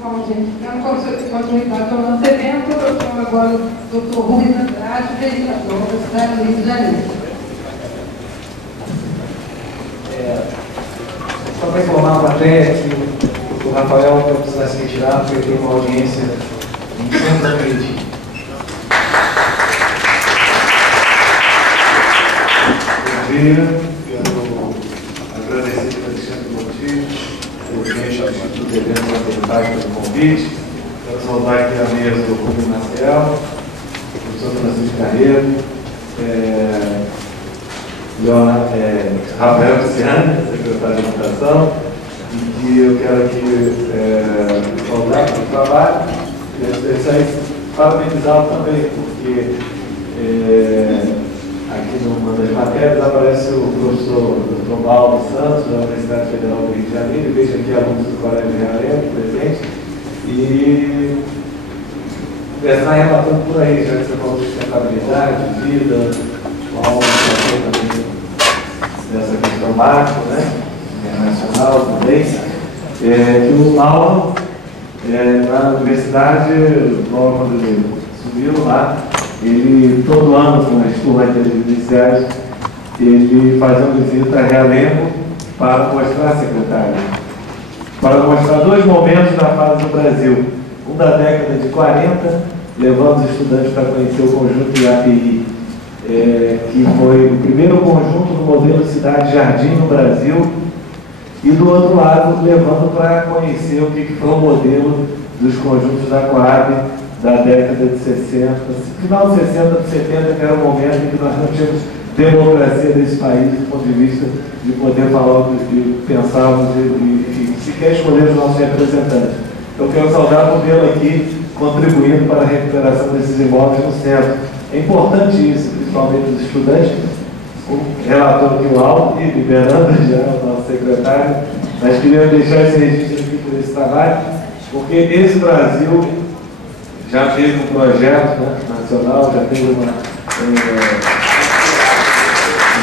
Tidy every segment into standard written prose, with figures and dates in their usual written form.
Bom, gente, dando continuidade ao nosso evento, eu chamo agora o Dr. Rui Andrade, vereador da cidade do Rio de Janeiro. Só para informar a plateia que o Rafael vai precisar se retirar porque tem uma audiência em Santa Cruz. Bom dia, quero agradecer pelo Alexandre Montijo, presidente do Instituto de Eventos Ambientais pelo convite. Quero saudar aqui a mesa do Rubem Marcel, o professor Francisco Carreiro, Rafael Luciano, secretário de Educação, e que eu quero aqui saudar pelo trabalho e parabenizá-lo também, porque aqui numa das matérias aparece o professor Dr. Paulo Santos, da Universidade Federal do Rio de Janeiro, e vejo aqui alunos do Colégio Realengo presente, e está relatando por aí, já que você falou de sustentabilidade, de vida, uma aula também dessa questão macro, né, internacional também, que o Paulo, na universidade, logo quando ele subiu lá, ele, todo ano, com as turmas iniciais, ele fazia uma visita a Realengo para mostrar, secretário, para mostrar dois momentos da fase do Brasil. Um da década de 40, levando os estudantes para conhecer o conjunto IAPI, que foi o primeiro conjunto do modelo cidade-jardim no Brasil, e do outro lado, levando para conhecer o que foi o modelo dos conjuntos da Coab da década de 60, final de 60, de 70, que era o momento em que nós não tínhamos democracia desse país, do ponto de vista de poder falar o que pensávamos e sequer escolher os nossos representantes. Eu quero saudar por vê-lo aqui contribuindo para a recuperação desses imóveis no centro. É importante isso, principalmente os estudantes, o relator aqui, o Aldo, e liberando já o nosso secretário, mas queria deixar esse registro aqui por esse trabalho, porque esse Brasil já teve um projeto, né, nacional, já teve uma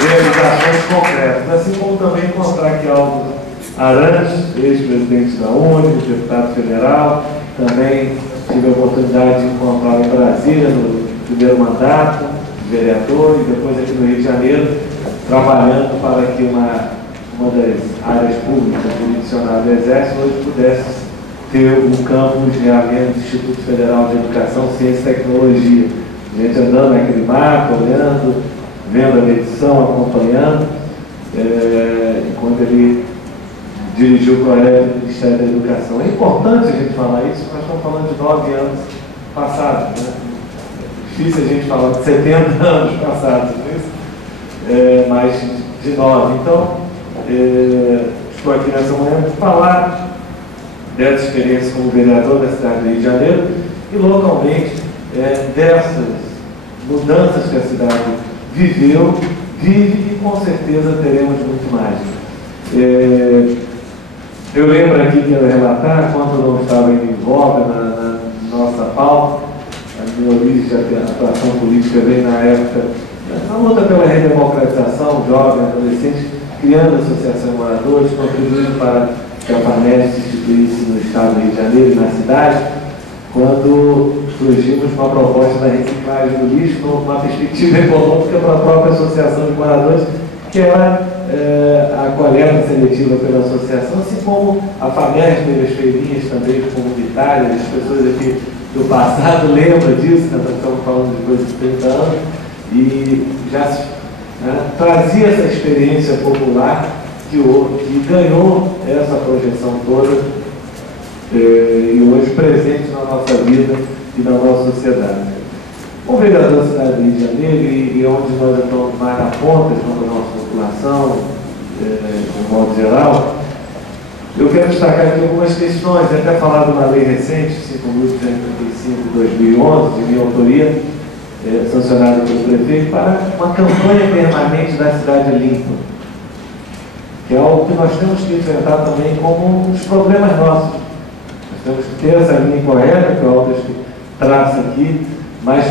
realizações concretas, assim como também encontrar aqui Aldo Arantes, ex-presidente da UNE, deputado federal, também tive a oportunidade de encontrá-lo em Brasília no primeiro mandato, de vereador, e depois aqui no Rio de Janeiro, trabalhando para que uma das áreas públicas jurisdicionais do Exército hoje pudesse ter o campus realmente do Instituto Federal de Educação, Ciência e Tecnologia. A gente andando naquele mapa, olhando, vendo a medição, acompanhando, enquanto ele dirigiu o projeto do Ministério da Educação. É importante a gente falar isso, nós estamos falando de 9 anos passados, né? Difícil a gente falar de 70 anos passados, mas de 9. Então, estou aqui nessa manhã para falar dessa experiência como vereador da cidade do Rio de Janeiro e localmente dessas mudanças que a cidade viveu, vive e com certeza teremos muito mais. Eu lembro aqui que eu ia relatar, quando não estava em voga na nossa pauta, a minha origem de atuação política veio na época, na luta pela redemocratização, jovens, adolescentes, criando a Associação de Moradores, contribuindo para que a FAMED se instituísse no estado do Rio de Janeiro e na cidade, quando surgimos com a proposta da reciclagem do lixo, numa perspectiva econômica para a própria Associação de Moradores, que era a coleta seletiva pela associação, assim como a FAMED teve as feirinhas também comunitárias, as pessoas aqui do passado lembram disso, nós estamos falando de coisa de 30 anos, e já trazia essa experiência popular que ganhou essa projeção toda e hoje presente na nossa vida e na nossa sociedade. O vereador da cidade do Rio de Janeiro, e onde nós estamos mais na ponta da nossa população, de modo geral, eu quero destacar aqui algumas questões, até falar de uma lei recente, 5.235 de 2011, de minha autoria, sancionada pelo prefeito, para uma campanha permanente da cidade limpa, que é algo que nós temos que enfrentar também como um dos problemas nossos. Nós temos que ter essa linha correta, que o Aldo traça aqui, mas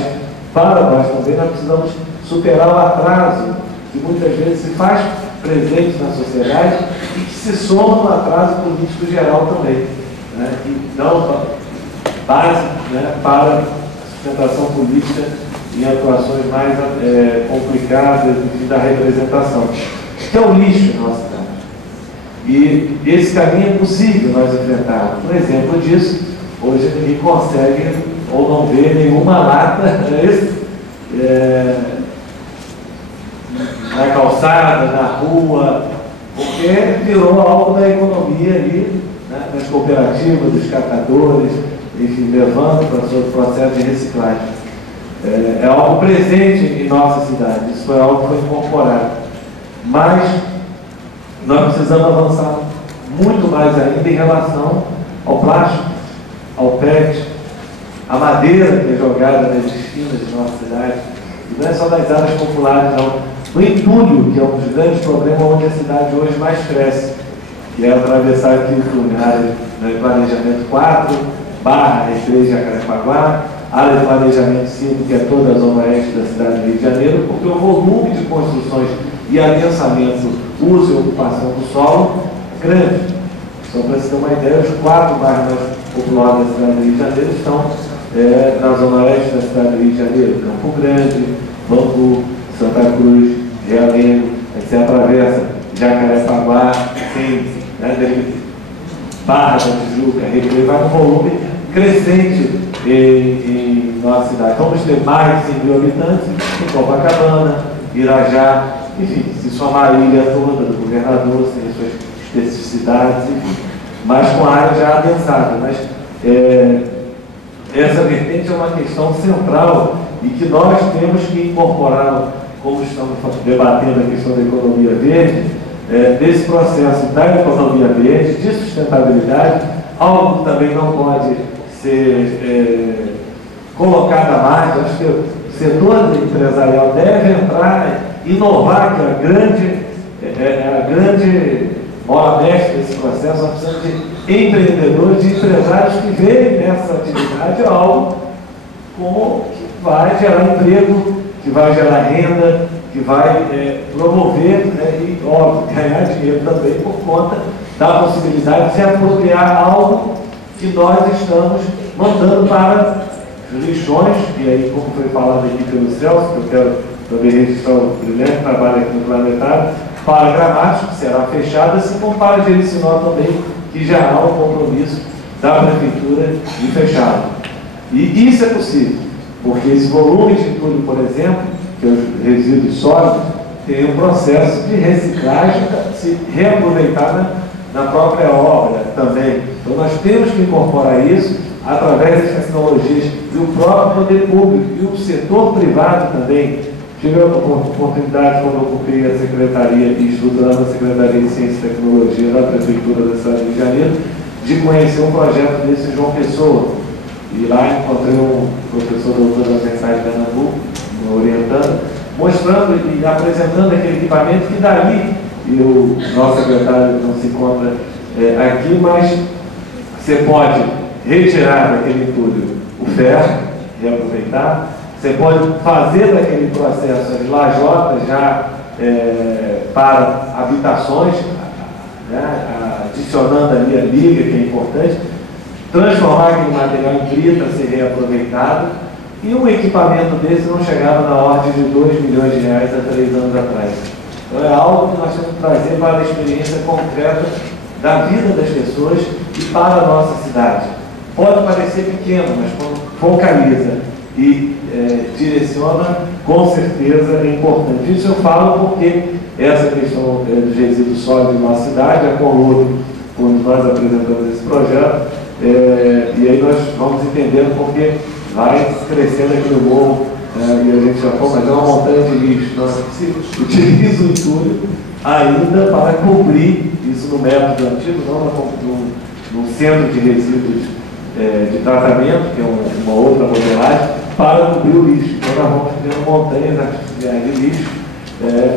para nós também nós precisamos superar o atraso que muitas vezes se faz presente na sociedade e que se soma no atraso político geral também. né, e não base, né, para a sustentação política em atuações mais complicadas da representação, que é o lixo na nossa cidade. E esse caminho é possível nós enfrentarmos. Um exemplo disso, hoje ninguém consegue ou não vê nenhuma lata na calçada, na rua, porque virou algo da economia ali, né, das cooperativas, dos catadores, enfim, levando para o processo de reciclagem. É algo presente em nossa cidade, isso foi algo que foi incorporado. Mas nós precisamos avançar muito mais ainda em relação ao plástico, ao PET, à madeira que é jogada nas esquinas de nossa cidade. E não é só nas áreas populares, não. No entulho, que é um dos grandes problemas onde a cidade hoje mais cresce, que é atravessar aqui o túnel, área de planejamento 4, barra R3 Jacarepaguá, área de planejamento 5, que é toda a zona oeste da cidade do Rio de Janeiro, porque o volume de construções e adensamento, uso e ocupação do solo é grande. Só para você ter uma ideia, os 4 bairros mais populares da cidade do Rio de Janeiro estão na zona oeste da cidade do Rio de Janeiro, Campo Grande, Bangu, Santa Cruz, Realengo, aí você atravessa Jacarepaguá, né, Barra da Tijuca, Recreio, vai um volume crescente em nossa cidade. Vamos ter mais de 100 mil habitantes em Copacabana, Irajá, enfim, se somar a ilha toda do governador, tem suas especificidades, enfim, mas com a área já adensada. Mas essa vertente é uma questão central e que nós temos que incorporar, como estamos debatendo a questão da economia verde, desse processo da economia verde, de sustentabilidade, algo que também não pode ser colocado à margem. Acho que o setor empresarial deve entrar, inovar, que é a grande bola mestre desse processo. Nós precisamos de empreendedores, de empresários que veem nessa atividade algo que vai gerar emprego, que vai gerar renda, que vai promover, né, e, óbvio, ganhar dinheiro também por conta da possibilidade de se apropriar algo que nós estamos mandando para os lixões, e aí, como foi falado aqui pelo Celso, que eu quero também registrar o brilhante trabalho aqui no Planetário, para Gramacho, que será fechada, assim como para Jericinó também, que já há um compromisso da Prefeitura de fechá-lo. E isso é possível, porque esse volume de entulho, por exemplo, que é os resíduos sólidos, tem um processo de reciclagem, se reaproveitar na própria obra também. Então nós temos que incorporar isso através das tecnologias e o próprio poder público e o setor privado também. Tive a oportunidade, quando ocupei a Secretaria e estudo lá na Secretaria de Ciência e Tecnologia da Prefeitura da cidade do Rio de Janeiro, de conhecer um projeto desse em João Pessoa. E lá encontrei um professor doutor da Universidade de Pernambuco, me orientando, mostrando e apresentando aquele equipamento que dali, e o nosso secretário não se encontra aqui, mas você pode retirar daquele entulho o ferro, reaproveitar, você pode fazer daquele processo as lajotas já para habitações, né, adicionando ali a liga, que é importante, transformar aquele material em brita, ser reaproveitado, e um equipamento desse não chegava na ordem de R$2 milhões há 3 anos atrás. Então é algo que nós temos que trazer para a experiência concreta da vida das pessoas e para a nossa cidade. Pode parecer pequeno, mas quando focaliza e direciona, com certeza é importante. Isso eu falo porque essa questão dos resíduos sólidos em nossa cidade, a Conludo, quando nós apresentamos esse projeto, e aí nós vamos entendendo porque vai crescendo aqui no morro, e a gente já falou, mas é uma montanha de lixo. Nós utilizamos o entulho ainda para cobrir isso no método antigo, não no centro de resíduos de tratamento, que é uma outra modelagem, para cobrir o lixo. Então nós vamos criando montanhas artificiais de lixo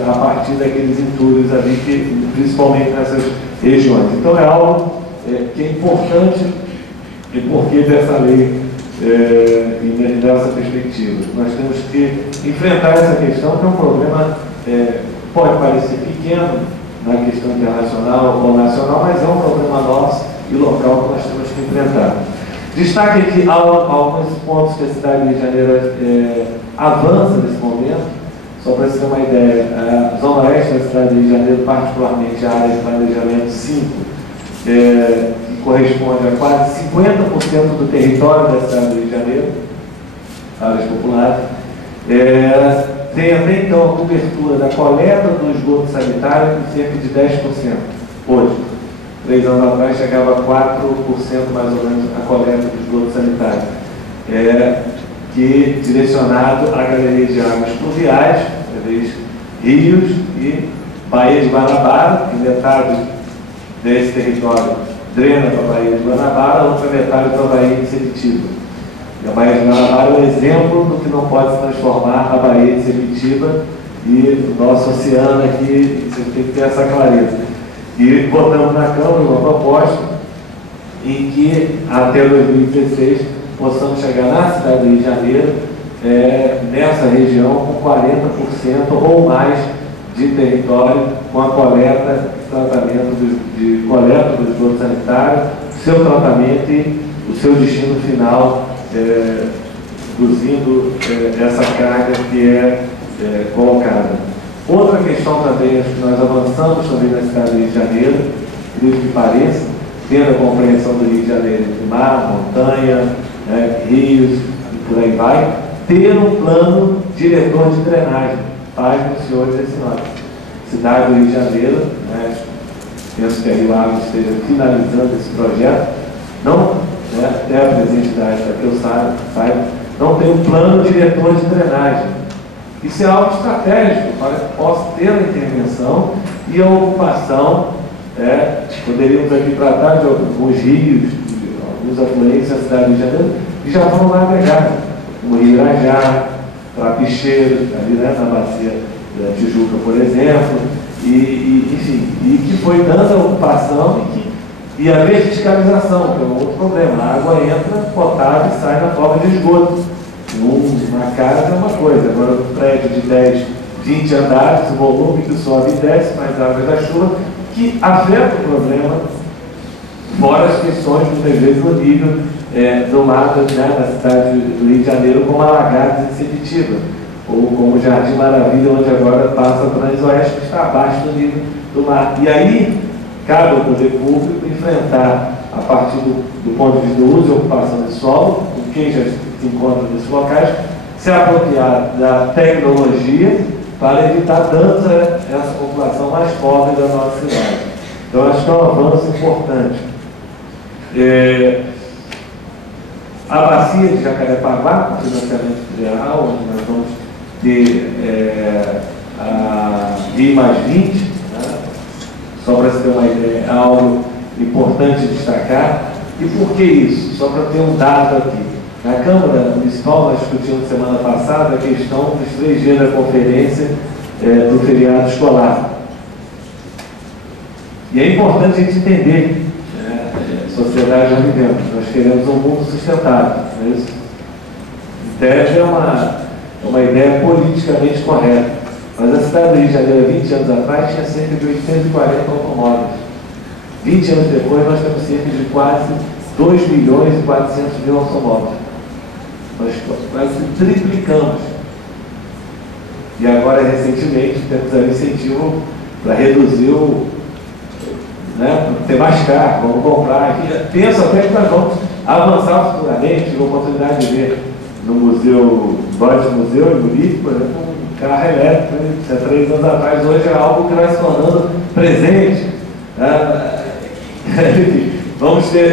a partir daqueles entulhos ali, principalmente nessas regiões. Então é algo que é importante e porquê dessa lei e dessa perspectiva. Nós temos que enfrentar essa questão, que é um problema, pode parecer pequeno na questão internacional ou nacional, mas é um problema nosso e local que nós temos que que enfrentar. Destaque aqui alguns pontos que a cidade do Rio de Janeiro avança nesse momento. Só para você ter uma ideia, a Zona Oeste da cidade do Rio de Janeiro, particularmente a área de planejamento 5, que corresponde a quase 50% do território da cidade do Rio de Janeiro, áreas populares, tem até então a cobertura da coleta do esgoto sanitário em cerca de 10%. Hoje, 3 anos atrás, chegava a 4% mais ou menos a coleta do esgoto sanitário, que direcionado à galeria de águas pluviais, rios e Baía de Guanabara, que metade desse território drena para a Baía de Guanabara, a outra metade para a Baía de Sepitiba. E a Baía de Guanabara é um exemplo do que não pode se transformar a Baía de Sepitiba e o nosso oceano aqui, você tem que ter essa clareza. E botamos na Câmara uma proposta em que até 2016 possamos chegar na cidade do Rio de Janeiro, nessa região, com 40% ou mais de território com a coleta, tratamento de coleta do esgoto sanitário, seu tratamento e o seu destino final, reduzindo essa carga que é colocada. Outra questão também, acho que nós avançamos também na cidade do Rio de Janeiro, incrível que pareça, tendo a compreensão do Rio de Janeiro de mar, montanha, rios e por aí vai, ter um plano diretor de drenagem, pasmem os senhores e senhoras. Cidade do Rio de Janeiro, penso que a Rio Água esteja finalizando esse projeto, não, até a presidente da área, que eu saiba, não tem um plano diretor de drenagem. Isso é algo estratégico para que possa ter a intervenção e a ocupação. Poderíamos aqui tratar de alguns rios, de alguns afluentes da cidade do Rio de Janeiro, que já foram navegados, como o Rio Irajá, Trapicheiro, ali na bacia da Tijuca, por exemplo, enfim, e que foi dando a ocupação e a verticalização, que é um outro problema. A água entra potável e sai na forma de esgoto. Uma casa é uma coisa, agora um prédio de 10, 20 andares, o volume que sobe e desce, mais água da chuva, que afeta o problema, fora as questões, muitas vezes, no nível do mar na cidade do Rio de Janeiro, como Alagados e Sepitiba, ou como Jardim Maravilha, onde agora passa a Transoeste, que está abaixo do nível do mar. E aí, cabe ao poder público enfrentar, a partir do ponto de vista do uso e ocupação de solo, com quem já se encontra nesses locais, se apropriar da tecnologia para evitar danos a essa população mais pobre da nossa cidade. Então, acho que é um avanço importante. A bacia de Jacarepaguá, com financiamento federal, onde nós vamos ter a RI+20, só para se ter uma ideia, é algo importante destacar. E por que isso? Só para ter um dado aqui. Na Câmara Municipal, nós discutimos semana passada a questão dos 3 dias da conferência do feriado escolar. E é importante a gente entender, sociedade já vivemos, nós queremos um mundo sustentável. Não é isso? Em tese é uma ideia politicamente correta. Mas a cidade do Rio de Janeiro, 20 anos atrás, tinha cerca de 840 automóveis. 20 anos depois, nós temos cerca de quase 2 milhões e 400 mil automóveis. Nós quase triplicamos. E agora, recentemente, temos ali incentivo para reduzir ter mais carro, vamos comprar. Penso até que nós vamos avançar futuramente. Tive a oportunidade de ver no museu, Dodge Museu, em Munique, por exemplo, um carro elétrico, há 3 anos atrás, hoje é algo que vai se tornando presente.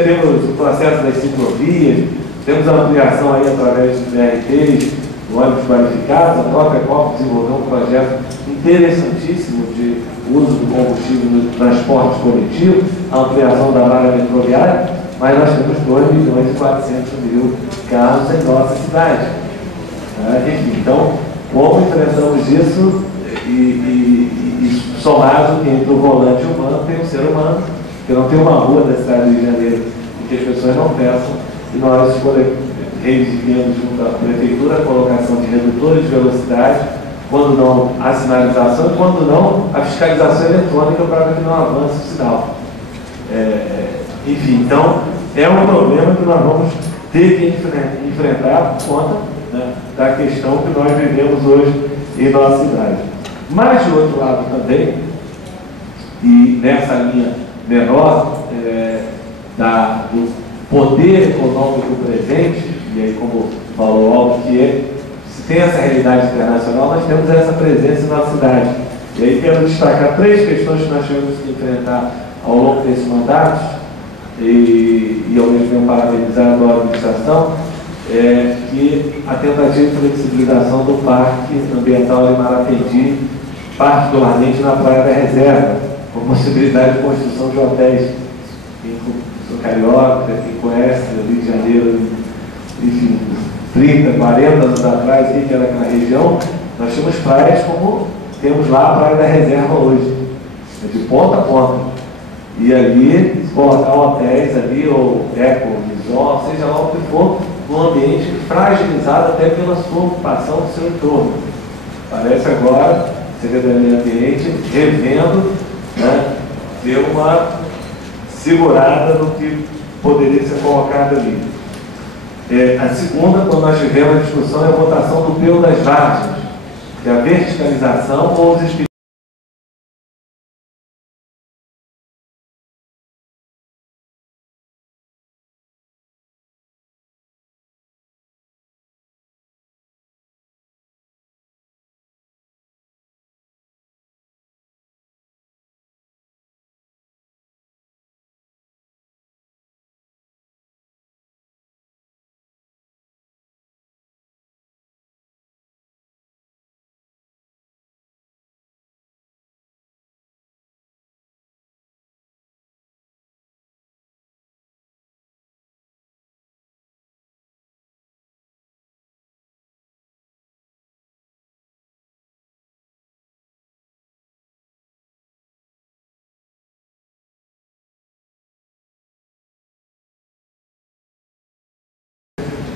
Temos o processo das ciclovias, temos a ampliação aí através dos BRTs, do ônibus qualificado. A própria COP desenvolveu um projeto interessantíssimo de uso do combustível no transporte coletivo, a ampliação da malha metroviária, mas nós temos 2 milhões e 400 mil carros em nossa cidade. Enfim, então, como enfrentamos isso e somado que entre o volante humano tem o ser humano, que não tem uma rua da cidade do Rio de Janeiro em que as pessoas não peçam, e nós reivindicamos junto à Prefeitura a colocação de redutores de velocidade, quando não a sinalização, e quando não a fiscalização eletrônica para que não avance o sinal. Enfim, então, é um problema que nós vamos ter que enfrentar por conta, né, da questão que nós vivemos hoje em nossa cidade. Mas, de outro lado também, e nessa linha menor do poder econômico presente, e aí como falou algo que se tem essa realidade internacional, nós temos essa presença em nossa cidade. E aí quero destacar 3 questões que nós tivemos que enfrentar ao longo desse mandato, e ao mesmo tempo parabenizar a nova administração, que a tentativa de flexibilização do Parque Ambiental de Marapendi, particularmente na Praia da Reserva, com possibilidade de construção de hotéis. Quem sou carioca, quem conhece o Rio de Janeiro, enfim, 30, 40 anos atrás, que era aquela região, nós tínhamos praias como temos lá a Praia da Reserva hoje, de ponta a ponta. E ali, colocar hotéis ali, ou eco-resort, seja lá o que for, num ambiente fragilizado até pela sua ocupação do seu entorno. Parece agora, Secretaria do Meio Ambiente, revendo, né, ter uma segurada no que poderia ser colocado ali. A segunda, quando nós tivemos a discussão, é a votação do PEU das várzeas, que é a verticalização ou os espíritos.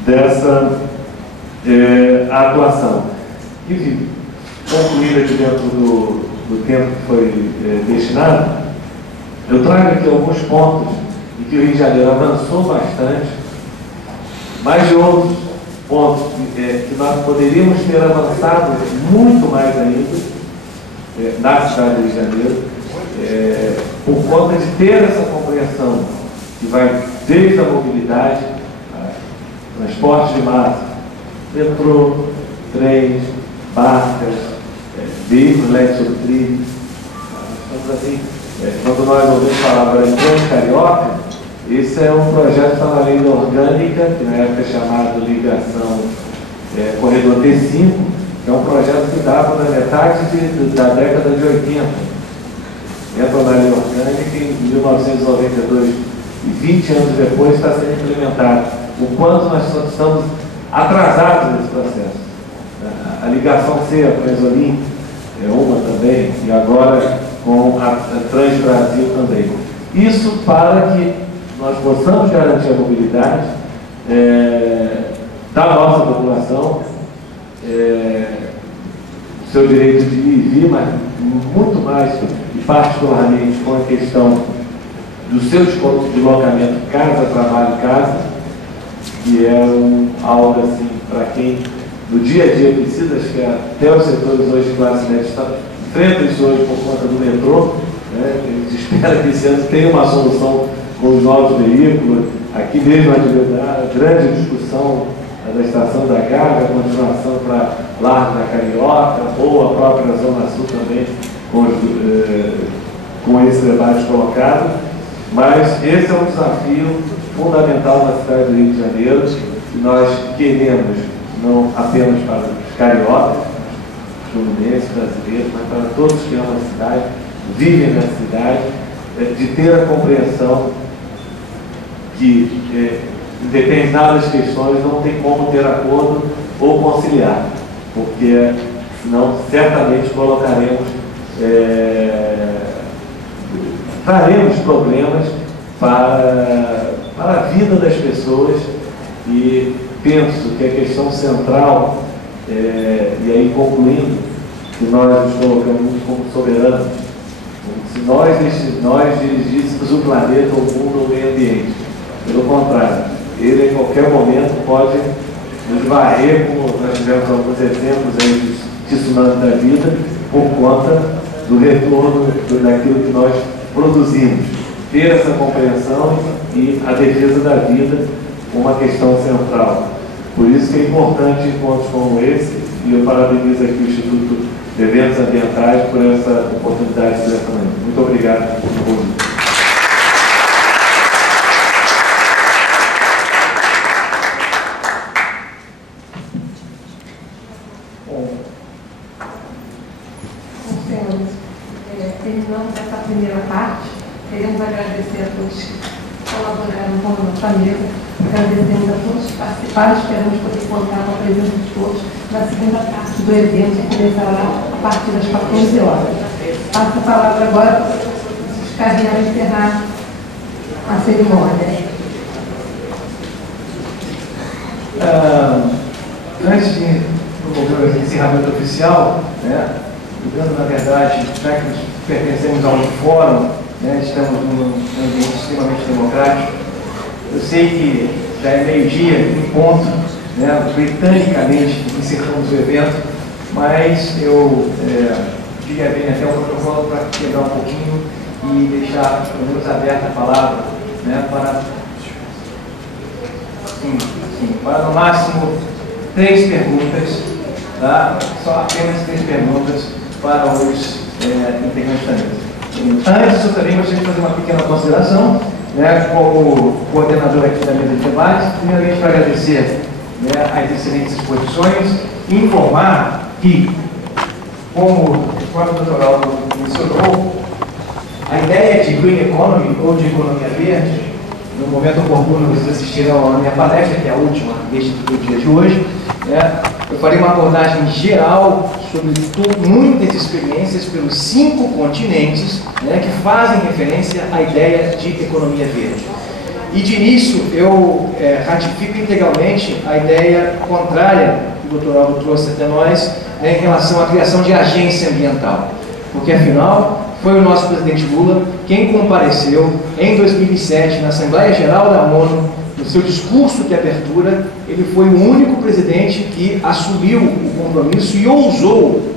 Dessa atuação. Enfim, concluída aqui dentro do tempo que foi destinado, eu trago aqui alguns pontos em que o Rio de Janeiro avançou bastante, mas de outros pontos que nós poderíamos ter avançado muito mais ainda na cidade do Rio de Janeiro, por conta de ter essa compreensão que vai desde a mobilidade, transporte de massa, metrô, trens, barcas, veículos elétricos, trilhos. Estamos assim, quando nós ouvimos falar agora em Trem Carioca, esse é um projeto que está na lei orgânica, que na época é chamado Ligação Corredor T5, que é um projeto que dava na metade da década de 80. Entra na lei orgânica e em 1992, e 20 anos depois está sendo implementado. O quanto nós estamos atrasados nesse processo. A ligação C, a Transolim, é uma também, e agora com a Transbrasil também. Isso para que nós possamos garantir a mobilidade da nossa população, seu direito de ir e vir, mas muito mais, e particularmente com a questão do seu deslocamento casa, trabalho, casa, que é algo assim, para quem no dia a dia precisa, acho que até os setores hoje de classe média enfrentam isso hoje por conta do metrô, né? A gente espera que esse ano tenha uma solução com os novos veículos. Aqui mesmo a grande discussão da Estação da Gávea, a continuação para Largo da Carioca, ou a própria Zona Sul também, com esse debate colocado. Mas esse é um desafio fundamental na cidade do Rio de Janeiro, que nós queremos, não apenas para os cariocas, fluminenses, brasileiros, mas para todos que amam a cidade, vivem na cidade, de ter a compreensão que em determinadas questões não tem como ter acordo ou conciliar, porque senão certamente traremos problemas para a vida das pessoas. E penso que a questão central, e aí concluindo, que nós nos colocamos muito como soberanos, como se nós dirigíssemos o planeta, o mundo, o meio ambiente. Pelo contrário, ele em qualquer momento pode nos varrer, como nós tivemos alguns exemplos aí de tsunami da vida, por conta do retorno daquilo que nós produzimos. Ter essa compreensão e a defesa da vida uma questão central. Por isso que é importante encontros como esse, e eu parabenizo aqui o Instituto de Eventos Ambientais por essa oportunidade de levantamento. Muito obrigado por tudo. Terminamos essa primeira parte, queremos agradecer a todos que colaboraram com a nossa mesa, agradecemos a todos que participaram, esperamos poder contar com a presença de todos na segunda parte do evento, que começará a partir das 14 horas. Passo a palavra agora para os caminhos encerrar a cerimônia. Antes de promover o encerramento oficial, lembrando, na verdade, já que nós pertencemos a um fórum, estamos num ambiente extremamente democrático, eu sei que já é meio-dia, em ponto, britanicamente encerramos o evento, mas eu queria vir até o protocolo para quebrar um pouquinho e deixar, pelo menos, aberta a palavra, para no máximo 3 perguntas, tá? Só apenas 3 perguntas para os integrantes da mesa. Antes, eu também gostaria de fazer uma pequena consideração, como coordenador aqui da mesa de debate, primeiramente para agradecer as excelentes exposições e informar que, como o próprio Dr. Aldo mencionou, a ideia de Green Economy, ou de economia verde, no momento oportuno vocês assistirão à minha palestra, que é a última do dia de hoje, eu farei uma abordagem geral sobre muitas experiências pelos 5 continentes que fazem referência à ideia de economia verde. E de início eu ratifico integralmente a ideia contrária que o Dr. Aldo trouxe até nós em relação à criação de agência ambiental, porque afinal foi o nosso presidente Lula quem compareceu em 2007 na Assembleia Geral da ONU. No seu discurso de abertura, ele foi o único presidente que assumiu o compromisso e ousou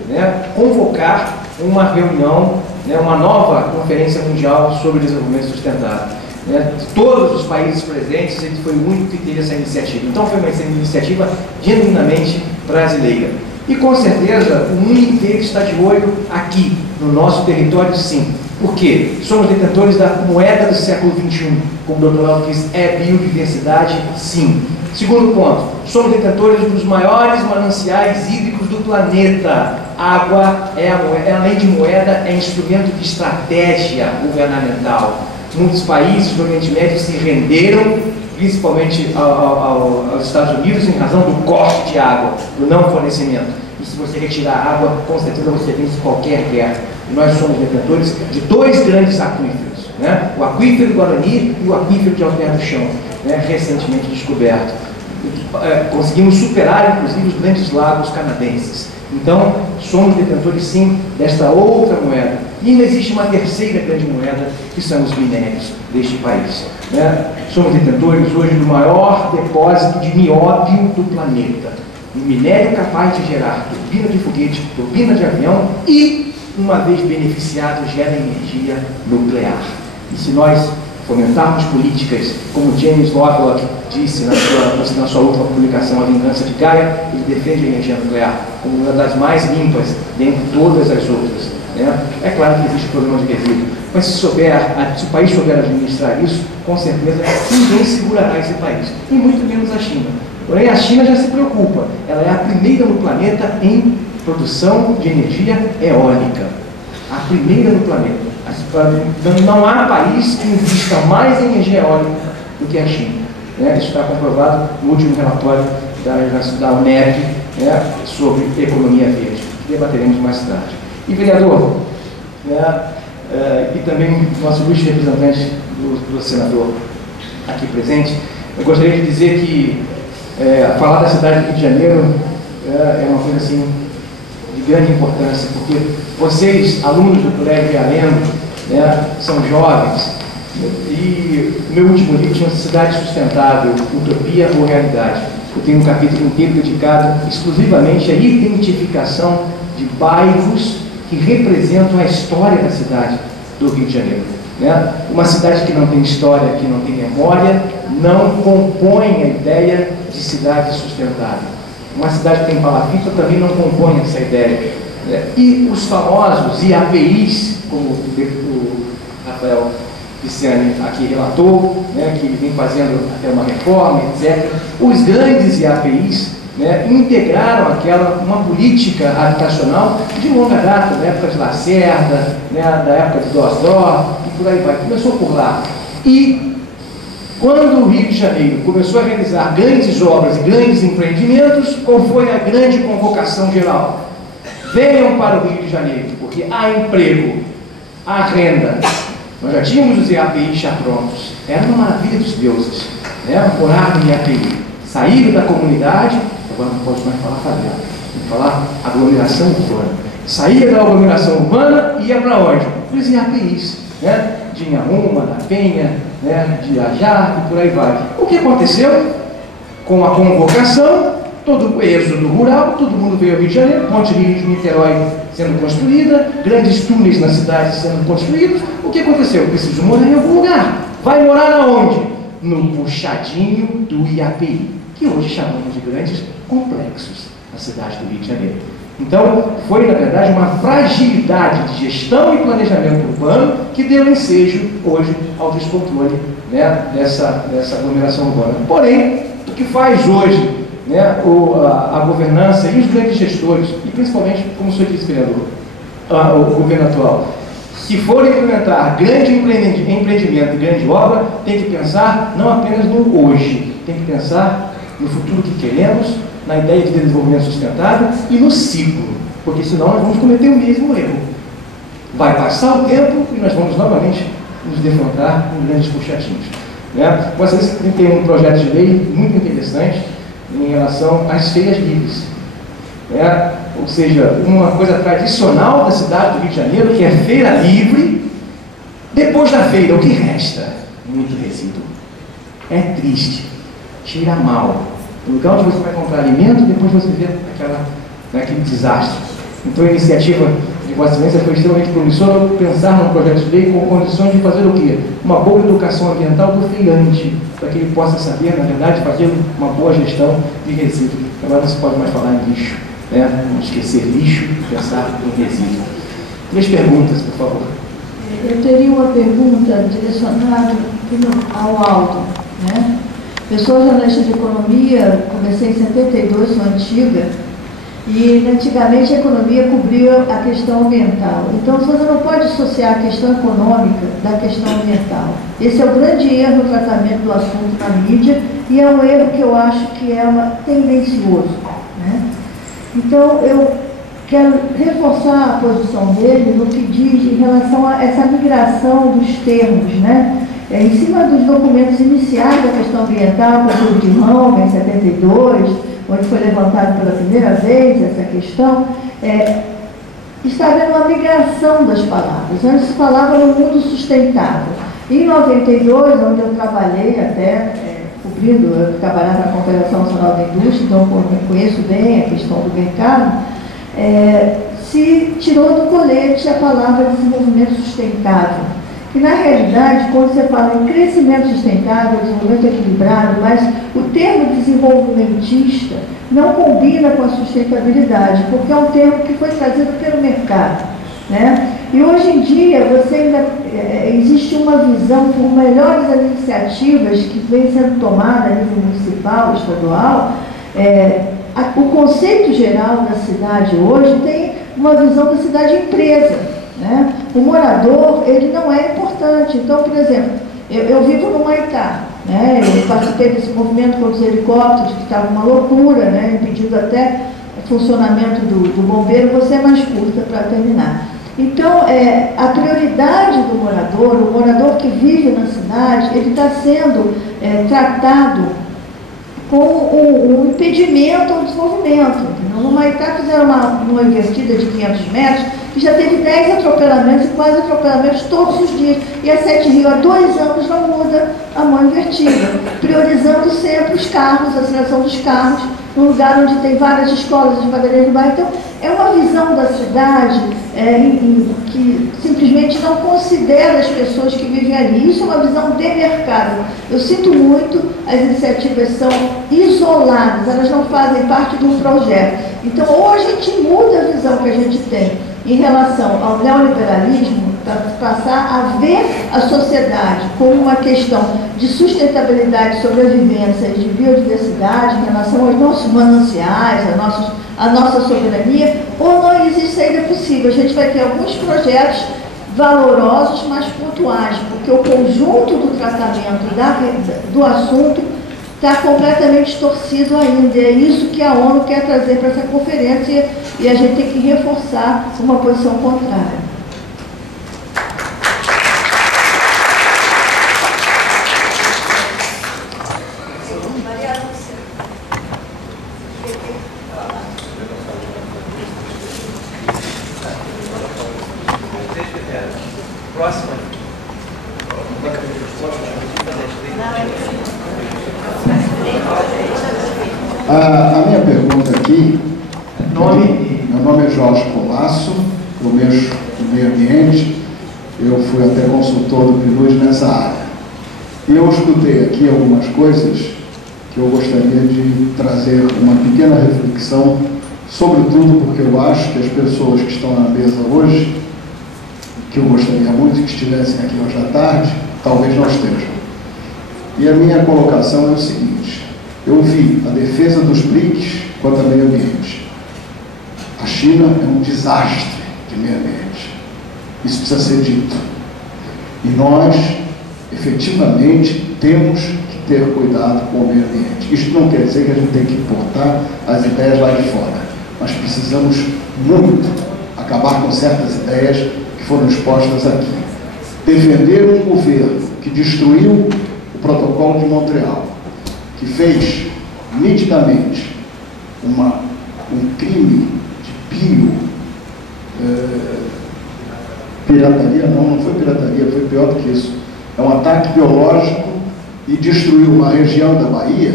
convocar uma reunião, uma nova conferência mundial sobre desenvolvimento sustentável. De todos os países presentes, ele foi o único que teve essa iniciativa. Então foi uma iniciativa genuinamente brasileira. E com certeza o mundo inteiro está de olho aqui, no nosso território, sim. Por quê? Somos detentores da moeda do século XXI, como o Dr. Aldo diz, é biodiversidade, sim. Segundo ponto, somos detentores dos maiores mananciais hídricos do planeta. Água, além de moeda, é instrumento de estratégia governamental. Muitos países do Oriente Médio se renderam, principalmente aos Estados Unidos, em razão do corte de água, do não fornecimento. E se você retirar água, com certeza você vence qualquer guerra. E nós somos detentores de 2 grandes aquíferos, o aquífero Guarani e o aquífero de Alter do Chão, recentemente descoberto. Conseguimos superar, inclusive, os grandes lagos canadenses. Então, somos detentores, sim, desta outra moeda. E ainda existe uma terceira grande moeda, que são os minérios deste país. Somos detentores hoje do maior depósito de nióbio do planeta. Um minério capaz de gerar turbina de foguete, turbina de avião e, uma vez beneficiado, gera energia nuclear. E se nós fomentarmos políticas, como James Lovelock disse na sua última publicação, A Vingança de Gaia, ele defende a energia nuclear como uma das mais limpas dentre todas as outras. É claro que existe problema de resíduo, mas se o país souber administrar isso, com certeza ninguém segurará esse país, e muito menos a China. Porém, a China já se preocupa, ela é a primeira no planeta em produção de energia eólica. A primeira no planeta. Não há país que invista mais em energia eólica do que a China. Isso está comprovado no último relatório da UNEP sobre economia verde, que debateremos mais tarde. E, vereador, e também nosso ilustre representante do senador aqui presente, eu gostaria de dizer que falar da cidade do Rio de Janeiro é uma coisa assim de grande importância, porque vocês, alunos do Colégio Realengo, são jovens, E o meu último livro chama Cidade Sustentável, Utopia ou Realidade. Eu tenho um capítulo inteiro dedicado exclusivamente à identificação de bairros que representam a história da cidade do Rio de Janeiro. Né? Uma cidade que não tem história, que não tem memória, não compõe a ideia de cidade sustentável. Uma cidade que tem palafita também não compõe essa ideia. E os famosos IAPIs, como o Rafael Pisciani aqui relatou, né, que vem fazendo até uma reforma, etc. Os grandes IAPIs, né, integraram uma política habitacional de longa data, da época de Lacerda, né, da época de Dosdorf, e por aí vai. Começou por lá. E quando o Rio de Janeiro começou a realizar grandes obras e grandes empreendimentos, qual foi a grande convocação geral? Venham para o Rio de Janeiro, porque há emprego, há renda. Nós já tínhamos os IAPIs já prontos. Era uma maravilha dos deuses, né? Morar no IAPI. Saíram da comunidade, agora não pode mais falar favela, tem que falar aglomeração urbana. Saía da aglomeração urbana e ia para onde? Os IAPIs, né? De Inhaúma, da Penha, né? De Irajá e por aí vai. O que aconteceu? Com a convocação, todo o êxodo rural, todo mundo veio ao Rio de Janeiro, Ponte Rio de Niterói sendo construída, grandes túneis na cidade sendo construídos. O que aconteceu? Preciso morar em algum lugar. Vai morar aonde? No puxadinho do IAPI, que hoje chamamos de grandes complexos na cidade do Rio de Janeiro. Então, foi, na verdade, uma fragilidade de gestão e planejamento urbano que deu ensejo hoje ao descontrole, né, dessa aglomeração urbana. Porém, o que faz hoje, né, a governança e os grandes gestores, e principalmente, como o senhor disse, vereador, o governo atual, se for implementar grande empreendimento e grande obra, tem que pensar não apenas no hoje, tem que pensar no futuro que queremos, na ideia de desenvolvimento sustentável e no ciclo, porque senão nós vamos cometer o mesmo erro. Vai passar o tempo e nós vamos novamente nos defrontar com grandes puxadinhos. Né? Vocês têm um projeto de lei muito interessante em relação às feiras livres. Né? Ou seja, uma coisa tradicional da cidade do Rio de Janeiro, que é feira livre. Depois da feira, o que resta? Muito resíduo. É triste, cheira mal. No lugar onde você vai comprar alimento, depois você vê aquele desastre. Então a iniciativa de Vossa Excelência foi extremamente promissora pensar num projeto de lei com condições de fazer o quê? Uma boa educação ambiental do feirante, para que ele possa saber, na verdade, fazer uma boa gestão de resíduo. Agora não se pode mais falar em lixo, né? Não esquecer lixo e pensar em resíduo. 3 perguntas, por favor. Eu teria uma pergunta direcionada ao Aldo, né? Eu sou jornalista de economia, comecei em 72, sou antiga, e antigamente a economia cobria a questão ambiental. Então você não pode associar a questão econômica da questão ambiental. Esse é o grande erro no tratamento do assunto na mídia, e é um erro que eu acho que é tendencioso, né? Então eu quero reforçar a posição dele no que diz em relação a essa migração dos termos, né? Em cima dos documentos iniciais da questão ambiental, como o de Roma, em 72, onde foi levantado pela primeira vez essa questão, está havendo uma migração das palavras. Antes se falava no mundo sustentável. Em 92, onde eu trabalhei até, cobrindo, eu trabalhava na Confederação Nacional da Indústria, então eu conheço bem a questão do mercado, se tirou do colete a palavra desenvolvimento sustentável. Que na realidade, quando você fala em crescimento sustentável, desenvolvimento equilibrado, mas o termo desenvolvimentista não combina com a sustentabilidade, porque é um termo que foi trazido pelo mercado, né? E hoje em dia, você ainda, existe uma visão por melhores iniciativas que vem sendo tomada a nível municipal, estadual. O conceito geral da cidade hoje tem uma visão da cidade empresa. Né? O morador, ele não é importante. Então, por exemplo, eu vivo no Humaitá, né? Eu participei desse movimento contra os helicópteros, que estava uma loucura, né? Impedindo até o funcionamento do bombeiro. Você é mais curta para terminar. Então, a prioridade do morador, o morador que vive na cidade, ele está sendo tratado com um impedimento ao desenvolvimento. No Humaitá fizeram uma investida de 500 metros, que já teve 10 atropelamentos e quase atropelamentos todos os dias. E a 7 Rio há 2 anos não muda a mão invertida, priorizando sempre os carros, a seleção dos carros, num lugar onde tem várias escolas devagarinho no bairro. Então, é uma visão da cidade que simplesmente não considera as pessoas que vivem ali. Isso é uma visão de mercado. Eu sinto muito, as iniciativas são isoladas, elas não fazem parte de um projeto. Então, ou a gente muda a visão que a gente tem em relação ao neoliberalismo, para passar a ver a sociedade como uma questão de sustentabilidade, sobrevivência e de biodiversidade em relação aos nossos mananciais, a nossa soberania, ou não existe saída possível. A gente vai ter alguns projetos valorosos, mas pontuais, porque o conjunto do tratamento do assunto está completamente distorcido ainda. É isso que a ONU quer trazer para essa conferência e a gente tem que reforçar uma posição contrária. Próxima. A minha pergunta aqui, meu nome é Jorge Colasso, eu mexo no meio ambiente, eu fui até consultor do PNUD nessa área. E eu escutei aqui algumas coisas que eu gostaria de trazer uma pequena reflexão, sobretudo porque eu acho que as pessoas que estão na mesa hoje, que eu gostaria muito que estivessem aqui hoje à tarde, talvez não estejam. E a minha colocação é o seguinte: eu vi a defesa dos BRICS quanto ao meio ambiente. A China é um desastre de meio ambiente. Isso precisa ser dito. E nós, efetivamente, temos que ter cuidado com o meio ambiente. Isso não quer dizer que a gente tem que importar as ideias lá de fora. Nós precisamos muito acabar com certas ideias que foram expostas aqui. Defender um governo que destruiu o protocolo de Montreal, que fez nitidamente um crime de pirataria, não foi pirataria, foi pior do que isso. É um ataque biológico e destruiu uma região da Bahia.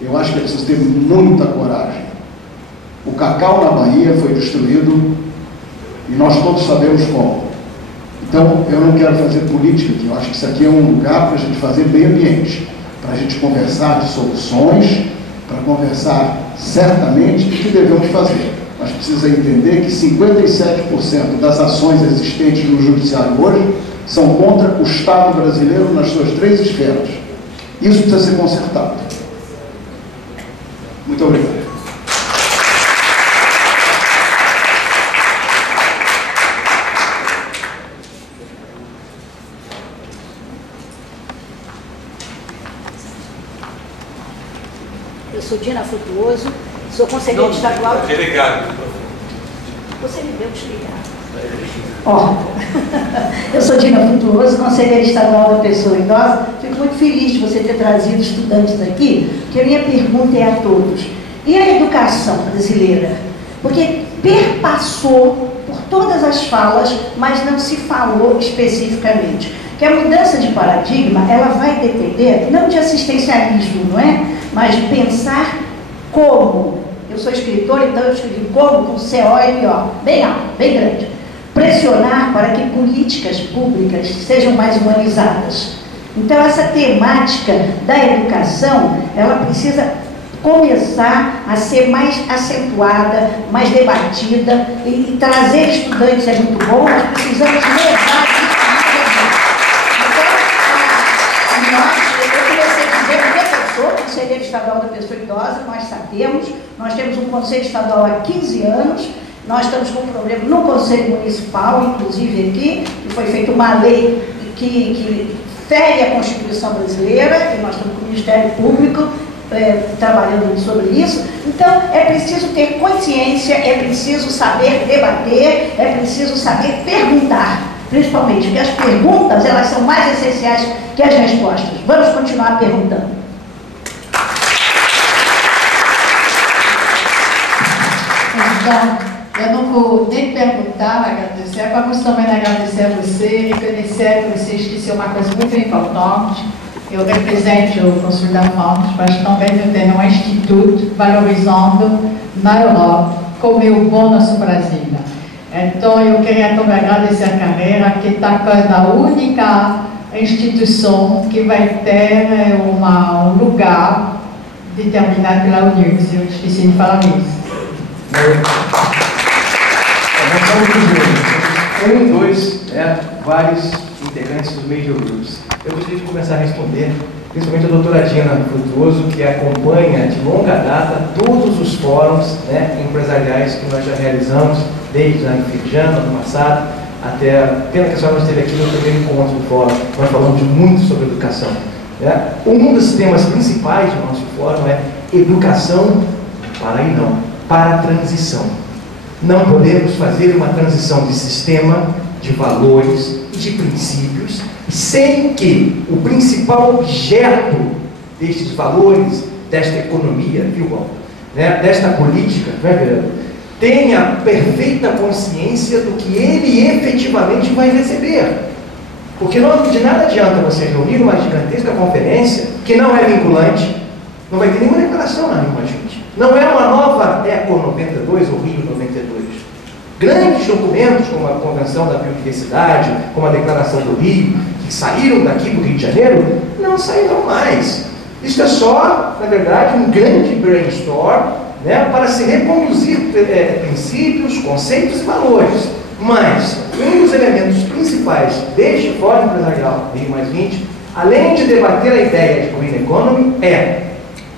Eu acho que é preciso ter muita coragem. O cacau na Bahia foi destruído e nós todos sabemos como. Então, eu não quero fazer política aqui, eu acho que isso aqui é um lugar para a gente fazer meio ambiente, para a gente conversar de soluções, para conversar certamente do que devemos fazer. Mas precisa entender que 57% das ações existentes no judiciário hoje são contra o Estado brasileiro nas suas 3 esferas. Isso precisa ser consertado. Muito obrigado. Eu sou Dina Frutuoso, sou conselheira estadual. Delegado. Você me deu desligar. Eu sou Dina Frutuoso, conselheira estadual da pessoa idosa. Fico muito feliz de você ter trazido estudantes aqui, porque a minha pergunta é a todos. E a educação brasileira? Porque perpassou por todas as falas, mas não se falou especificamente. Que a mudança de paradigma, ela vai depender, não de assistencialismo, não é? Mas de pensar como. Eu sou escritora, então eu escrevi como com C-O-M-O, bem alto, bem grande. Pressionar para que políticas públicas sejam mais humanizadas. Então, essa temática da educação, ela precisa começar a ser mais acentuada, mais debatida, e trazer estudantes é muito bom, nós precisamos levar isso. Conselheiro Estadual da Pessoa Idosa, nós sabemos, nós temos um Conselho Estadual há 15 anos, nós estamos com um problema no Conselho Municipal, inclusive aqui, que foi feita uma lei que fere a Constituição brasileira, e nós estamos com o Ministério Público trabalhando sobre isso. Então, é preciso ter consciência, é preciso saber debater, é preciso saber perguntar, principalmente, porque as perguntas, elas são mais essenciais que as respostas. Vamos continuar perguntando. Eu não vou nem perguntar, agradecer, vamos também agradecer a você, reconhecer que você esqueceu uma coisa muito importante. Eu represento o Conselho da France, mas também eu tenho um instituto valorizando na Europa, como é o bom nosso Brasil. Então, eu queria também agradecer a carreira, que está sendo a única instituição que vai ter um lugar determinado pela ONU. Eu esqueci de falar isso. Nós somos um, dois, vários integrantes dos Major Groups. Eu gostaria de começar a responder, principalmente a doutora Dina Frutuoso, que acompanha de longa data todos os fóruns empresariais que nós já realizamos, desde a Infirjana, no passado, até, pena que a senhora não esteve aqui no primeiro encontro do fórum, nós falamos muito sobre educação. Um dos temas principais do nosso fórum é educação para a transição. Não podemos fazer uma transição de sistema, de valores e de princípios, sem que o principal objeto destes valores, desta economia, desta política, tenha perfeita consciência do que ele efetivamente vai receber. Porque de nada adianta você reunir uma gigantesca conferência que não é vinculante, não vai ter nenhuma declaração na nenhuma gente. Não é uma nova Eco 92 ou Rio 92. Grandes documentos, como a Convenção da Biodiversidade, como a Declaração do Rio, que saíram daqui do Rio de Janeiro, não sairão mais. Isso é só, na verdade, um grande brainstorm para se reconduzir princípios, conceitos e valores. Mas um dos elementos principais deste Fórum Empresarial Rio+20, além de debater a ideia de Green Economy, é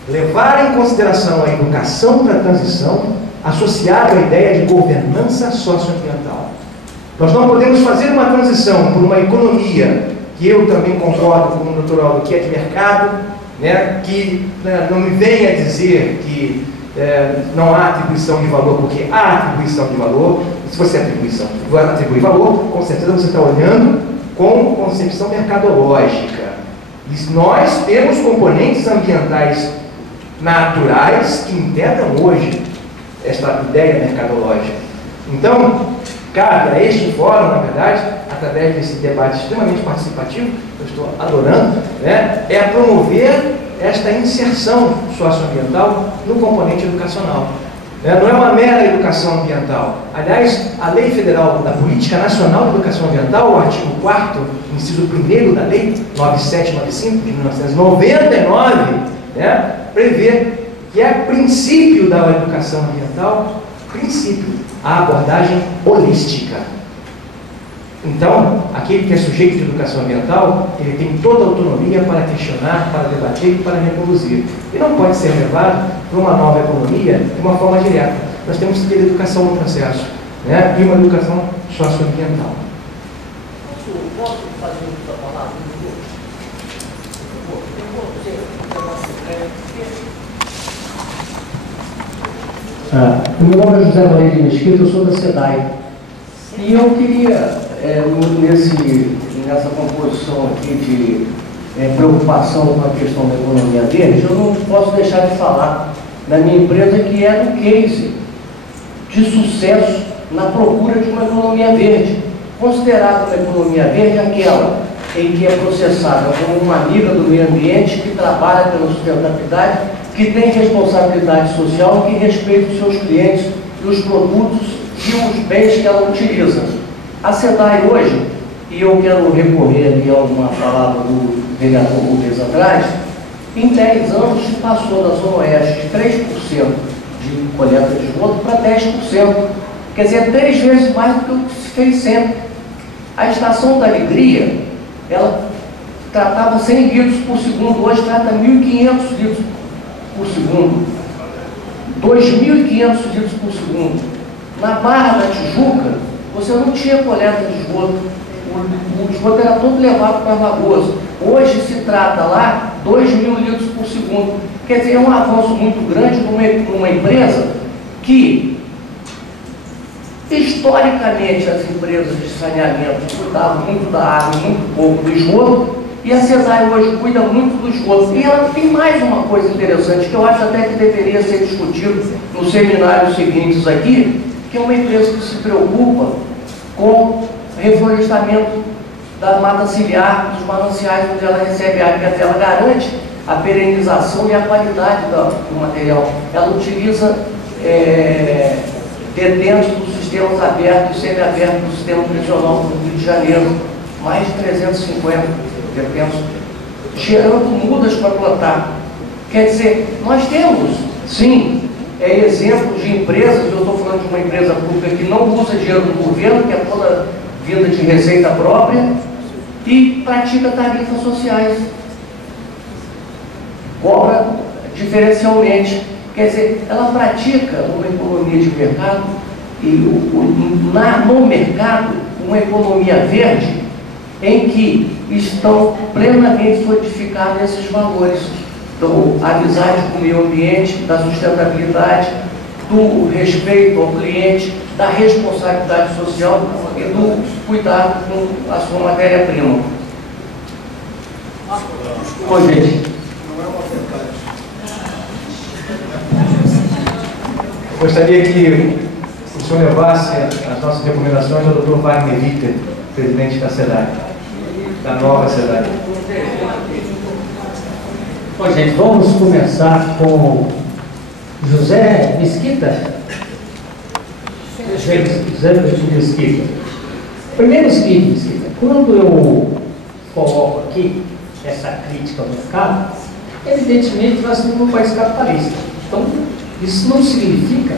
levar em consideração a educação para a transição, associado à ideia de governança socioambiental. Nós não podemos fazer uma transição por uma economia, que eu também concordo com o Dr. Aldo, que é de mercado, que não me venha dizer que não há atribuição de valor, porque há atribuição de valor. Se você atribuir valor, com certeza você está olhando com concepção mercadológica. E nós temos componentes ambientais naturais que integram hoje esta ideia mercadológica. Então, cabe a este fórum, na verdade, através desse debate extremamente participativo, eu estou adorando, é promover esta inserção socioambiental no componente educacional. Não é uma mera educação ambiental. Aliás, a Lei Federal da Política Nacional de Educação Ambiental, o artigo 4º, inciso 1º da Lei 9795 de 1999, prevê que é princípio da educação ambiental, a abordagem holística. Então, aquele que é sujeito de educação ambiental, ele tem toda a autonomia para questionar, para debater e para reconduzir. E não pode ser levado para uma nova economia de uma forma direta. Nós temos que ter educação no processo, e uma educação socioambiental. Posso fazer uma palavra? O meu nome é José Maria de Mesquita, eu sou da SEDAI. E eu queria, nessa composição aqui de preocupação com a questão da economia verde, eu não posso deixar de falar da minha empresa, que é do case de sucesso na procura de uma economia verde. Considerada uma economia verde aquela em que é processada como uma amiga do meio ambiente, que trabalha pela sustentabilidade, que tem responsabilidade social, que respeita os seus clientes e os produtos e os bens que ela utiliza. A SEDAI hoje, e eu quero recorrer ali a uma palavra do vereador Rubens atrás, em 10 anos passou da Zona Oeste de 3% de coleta de esgoto para 10%. Quer dizer, 3 vezes mais do que o que se fez sempre. A Estação da Alegria, ela tratava 100 litros por segundo, hoje trata 1.500 litros por segundo, 2.500 litros por segundo. Na Barra da Tijuca, você não tinha coleta de esgoto, o esgoto era todo levado para Lagoas. Hoje se trata lá 2.000 litros por segundo. Quer dizer, é um avanço muito grande numa empresa que, historicamente, as empresas de saneamento cuidavam muito da água e muito pouco do esgoto, e a SEDAI hoje cuida muito do esgoto. E ela tem mais uma coisa interessante, que eu acho até que deveria ser discutido nos seminários seguintes aqui, que é uma empresa que se preocupa com reflorestamento da mata ciliar, dos mananciais onde ela recebe água, porque ela garante a perenização e a qualidade do material. Ela utiliza detentos dos sistemas abertos e semiabertos do sistema prisional do Rio de Janeiro, mais de 350 detentos, gerando mudas para plantar. Quer dizer, nós temos, sim, exemplos de empresas, eu estou falando de uma empresa pública que não usa dinheiro do governo, que é toda vinda de receita própria, e pratica tarifas sociais. Cobra diferencialmente. Quer dizer, ela pratica uma economia de mercado e no mercado uma economia verde em que estão plenamente solidificados esses valores da amizade com o meio ambiente, da sustentabilidade, do respeito ao cliente, da responsabilidade social e do cuidado com a sua matéria-prima. Bom, gente, gostaria que o senhor levasse as nossas recomendações ao Dr. Wagner Richter, presidente da SEDAI, da nova SEDAI. Bom, gente, vamos começar com José Mesquita. José Mesquita. Primeiro o seguinte, Mesquita, quando eu coloco aqui essa crítica ao mercado, evidentemente nós somos um país capitalista. Então, isso não significa,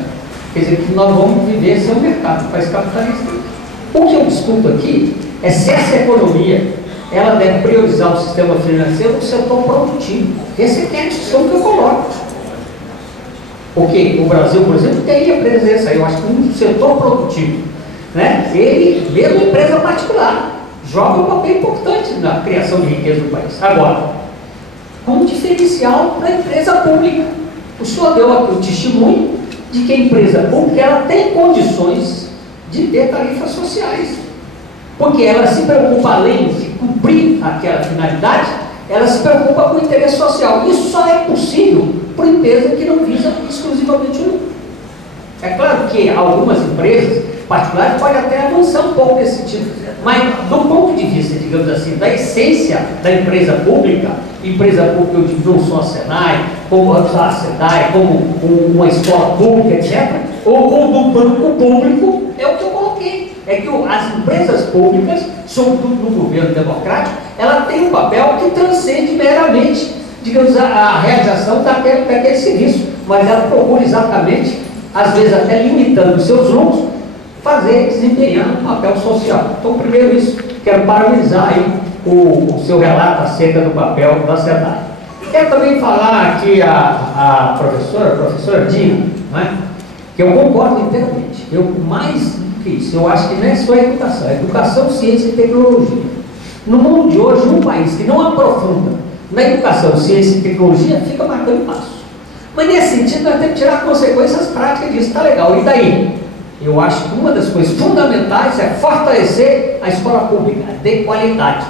quer dizer, que nós vamos viver sem o mercado, um país capitalista. O que eu discuto aqui é se essa economia ela deve priorizar o sistema financeiro no setor produtivo. Essa é a discussão que eu coloco. Porque o Brasil, por exemplo, teria presença, eu acho que no setor produtivo, né? Ele, mesmo empresa particular, joga um papel importante na criação de riqueza do país. Agora, como diferencial para a empresa pública. O senhor deu aqui o testemunho de que a empresa pública ela tem condições de ter tarifas sociais. Porque ela se preocupa, além de cumprir aquela finalidade, ela se preocupa com o interesse social. Isso só é possível para uma empresa que não visa exclusivamente o lucro. É claro que algumas empresas particulares podem até avançar um pouco nesse sentido, mas do ponto de vista, digamos assim, da essência da empresa pública eu digo não só a SENAI, como a SEDAI, como uma escola pública, etc., ou como um banco público, é o que eu coloquei. É que as empresas públicas, sobretudo no governo democrático, ela tem um papel que transcende meramente, digamos, a realização daquele serviço, mas ela procura exatamente, às vezes até limitando os seus lucros, desempenhar um papel social. Então, primeiro isso, quero parabenizar aí o seu relato acerca do papel da SEDAI. Quero também falar aqui a professora Dina, né, que eu concordo inteiramente. Mais do que isso, eu acho que não é só educação, ciência e tecnologia. No mundo de hoje, um país que não aprofunda na educação, ciência e tecnologia, fica marcando passo. Mas nesse sentido, nós temos que tirar consequências práticas disso, está legal. E daí? Eu acho que uma das coisas fundamentais é fortalecer a escola pública, de qualidade.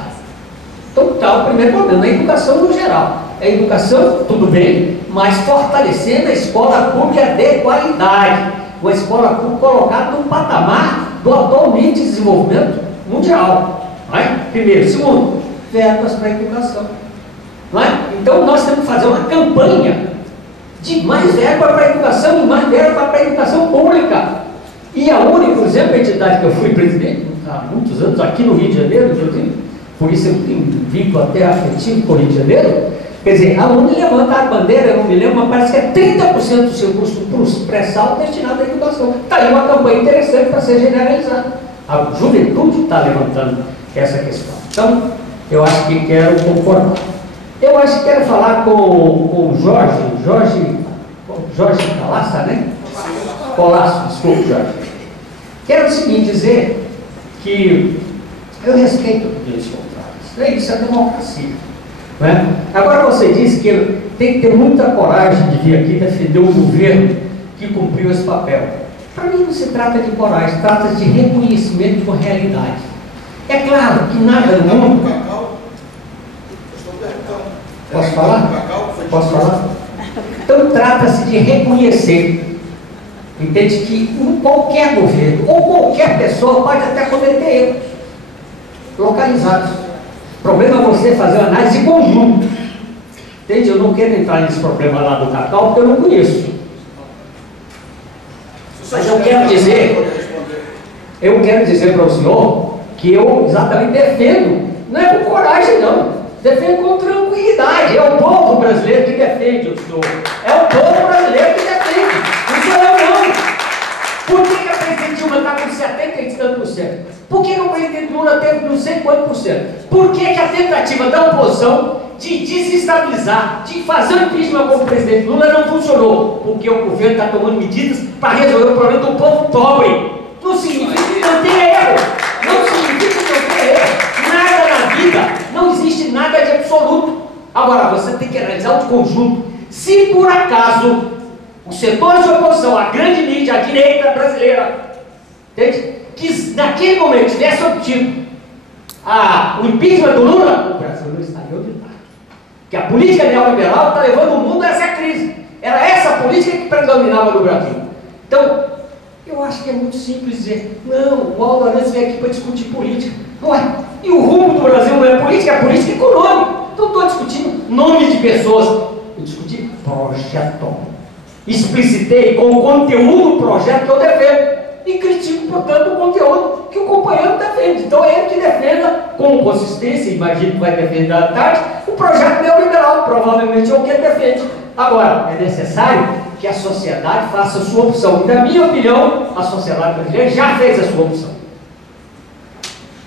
Então está o primeiro problema, a educação no geral. A educação, tudo bem, mas fortalecendo a escola pública de qualidade. Uma escola pública colocada no patamar do atualmente desenvolvimento mundial. Não é? Primeiro. Segundo, verbas para a educação. Não é? Então nós temos que fazer uma campanha de mais verba para a educação e mais verba para a educação pública. E a UNE, por exemplo, a entidade que eu fui presidente há muitos anos, aqui no Rio de Janeiro, inclusive, por isso eu tenho vínculo até afetivo com o Rio de Janeiro, quer dizer, a UNE levanta a bandeira, eu não me lembro, mas parece que é 30% do seu custo pré-sal destinado à educação. Está aí uma campanha interessante para ser generalizada. A juventude está levantando essa questão. Então, eu acho que quero concordar. Eu acho que quero falar com o Jorge Colasso, né? Colasso, desculpe, Jorge. Quero o seguinte, dizer que eu respeito os contrários. Isso é democracia. Né? Agora você disse que tem que ter muita coragem de vir aqui defender um governo que cumpriu esse papel. Para mim não se trata de coragem, trata de reconhecimento de uma realidade. É claro que nada no mundo... Posso falar? Posso falar? Então trata-se de reconhecer Entende que qualquer governo ou qualquer pessoa pode até cometer erros localizados. O problema é você fazer uma análise de conjunto. Entende? Eu não quero entrar nesse problema lá do Cacau porque eu não conheço. Mas eu quero dizer para o senhor que eu exatamente defendo, não é com coragem não, defendo com tranquilidade. É o povo brasileiro que defende o senhor. É o povo brasileiro que defende. Não sou eu não. Por que a presidente Dilma está com 70 e tanto por cento? Por que o presidente Lula teve não sei quanto por cento? Por que a tentativa da oposição de desestabilizar, de fazer o impeachment com o presidente Lula não funcionou? Porque o governo está tomando medidas para resolver o problema do povo pobre. Não significa que não tenha erro. Não significa que não tenha erro. Nada na vida, não existe nada de absoluto. Agora, você tem que analisar o conjunto. Se por acaso os setores de oposição, a grande mídia, a direita brasileira, entende? Que naquele momento tivesse obtido o impeachment do Lula, o Brasil não estaria onde está. Porque a política neoliberal está levando o mundo a essa crise. Era essa a política que predominava no Brasil. Então, eu acho que é muito simples dizer, não, o Aldo Arantes veio aqui para discutir política. Ué, e o rumo do Brasil não é política, é política econômica. Então, estou discutindo nome de pessoas. Eu discuti projeto. Explicitei com o conteúdo do projeto que eu defendo. E critico, portanto, o conteúdo que o companheiro defende. Então é ele que defenda com consistência, imagino que vai defender à tarde, o projeto neoliberal, provavelmente é o que ele defende. Agora, é necessário que a sociedade faça a sua opção. E, na minha opinião, a sociedade brasileira já fez a sua opção.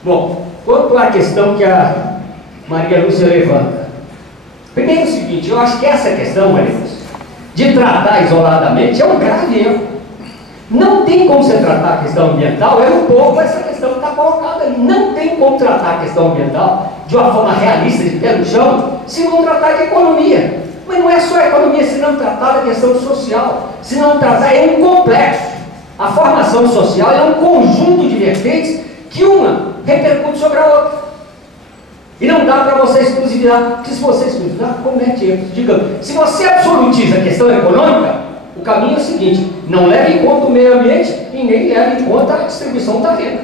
Bom, quanto à questão que a Maria Lúcia levanta. Primeiro é o seguinte, eu acho que essa questão, Maria Lúcia, de tratar isoladamente é um grave erro. Não tem como você tratar a questão ambiental, é um pouco essa questão que está colocada ali. Não tem como tratar a questão ambiental de uma forma realista, de pé no chão, se não tratar de economia. Mas não é só a economia, se não tratar da questão social, se não tratar, é um complexo. A formação social é um conjunto de vertentes que uma repercute sobre a outra. E não dá para você exclusividade, porque se você exclusividade, comete erros. Digamos, se você absolutiza a questão econômica, o caminho é o seguinte, não leve em conta o meio ambiente e nem leve em conta a distribuição da renda.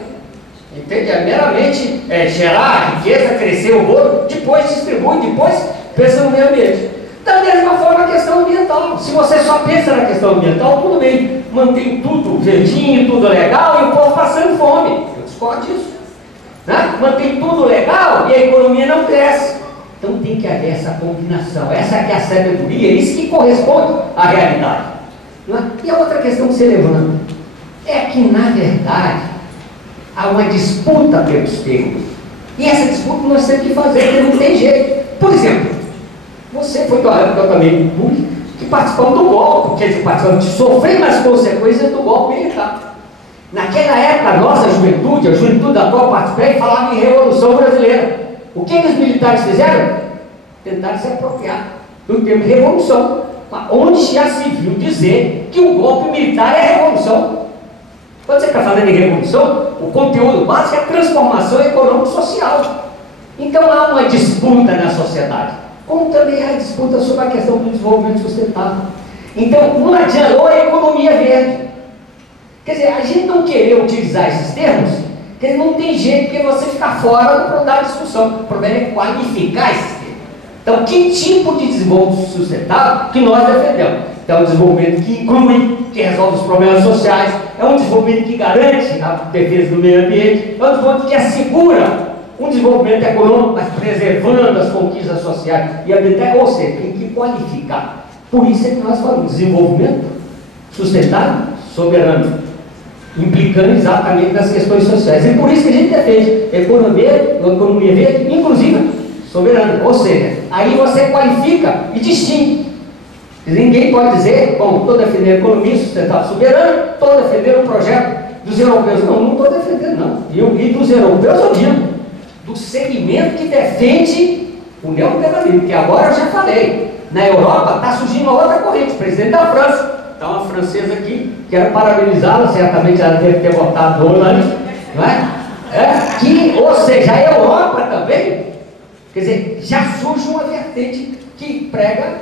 Entende? É meramente gerar riqueza, crescer o bolo, depois distribui, depois pensa no meio ambiente. Da mesma forma a questão ambiental. Se você só pensa na questão ambiental, tudo bem, mantém tudo verdinho, tudo legal e o povo passando fome. Eu discordo disso. Né? Mantém tudo legal e a economia não cresce. Então tem que haver essa combinação. Essa que é a sabedoria, é isso que corresponde à realidade. E a outra questão que você levanta é que, na verdade, há uma disputa pelos termos. E essa disputa nós temos que fazer, porque não tem jeito. Por exemplo, você foi da época também que participou do golpe, quer dizer, participou de sofrer as consequências do golpe militar. Naquela época, a nossa juventude, a juventude da qual eu participei, falava em Revolução Brasileira. O que os militares fizeram? Tentaram se apropriar do termo revolução. Onde já se viu dizer que o golpe militar é revolução? Quando você está falando em revolução, o conteúdo básico é transformação econômico-social. Então há uma disputa na sociedade, como também há disputa sobre a questão do desenvolvimento sustentável. Então não adianta, ou a economia verde. Quer dizer, a gente não querer utilizar esses termos, porque não tem jeito, porque você fica fora da discussão. O problema é qualificar esses termos. Então, que tipo de desenvolvimento sustentável que nós defendemos? Então, é um desenvolvimento que inclui, que resolve os problemas sociais, é um desenvolvimento que garante a defesa do meio ambiente, é um desenvolvimento que assegura um desenvolvimento econômico, mas preservando as conquistas sociais e ambientais, ou seja, tem que qualificar. Por isso é que nós falamos desenvolvimento sustentável, soberano, implicando exatamente nas questões sociais. E por isso que a gente defende economia verde, inclusive soberana. Ou seja, aí você qualifica e distingue. Ninguém pode dizer, bom, estou defendendo a economia sustentável soberana, estou defendendo o projeto dos europeus. Não estou defendendo, não. E dos europeus eu digo, do segmento que defende o neoliberalismo, que agora eu já falei. Na Europa está surgindo uma outra corrente, o presidente da França. Está uma francesa aqui, quero parabenizá-la, certamente ela deve ter votado no Hollande, não é? Ou seja, a Europa também, quer dizer, já surge uma vertente que prega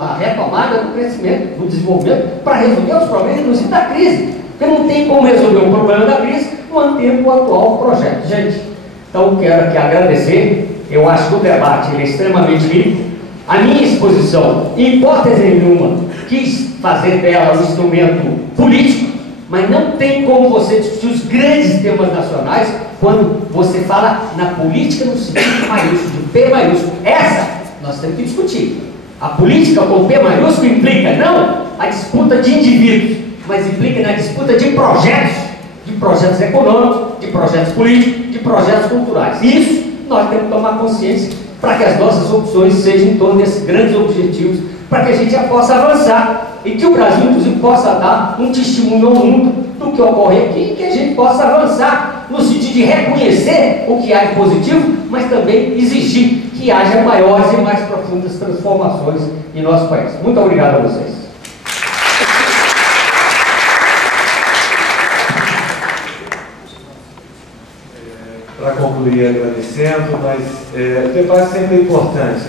a retomada do crescimento, do desenvolvimento, para resolver os problemas, inclusive, da crise. Porque não tem como resolver o problema da crise mantendo o atual projeto. Gente, então quero aqui agradecer. Eu acho que o debate ele é extremamente rico. A minha exposição, em hipótese nenhuma, quis fazer dela um instrumento político, mas não tem como você discutir os grandes temas nacionais quando você fala na política no sentido maiúsculo, de P maiúsculo. Essa nós temos que discutir. A política com P maiúsculo implica não a disputa de indivíduos, mas implica na disputa de projetos econômicos, de projetos políticos, de projetos culturais. Isso nós temos que tomar consciência para que as nossas opções sejam em torno desses grandes objetivos, para que a gente já possa avançar e que o Brasil, inclusive, possa dar um testemunho ao mundo do que ocorre aqui e que a gente possa avançar no sentido de reconhecer o que há de positivo, mas também exigir que haja maiores e mais profundas transformações em nosso país. Muito obrigado a vocês. Para concluir agradecendo, mas o debate sempre é importante.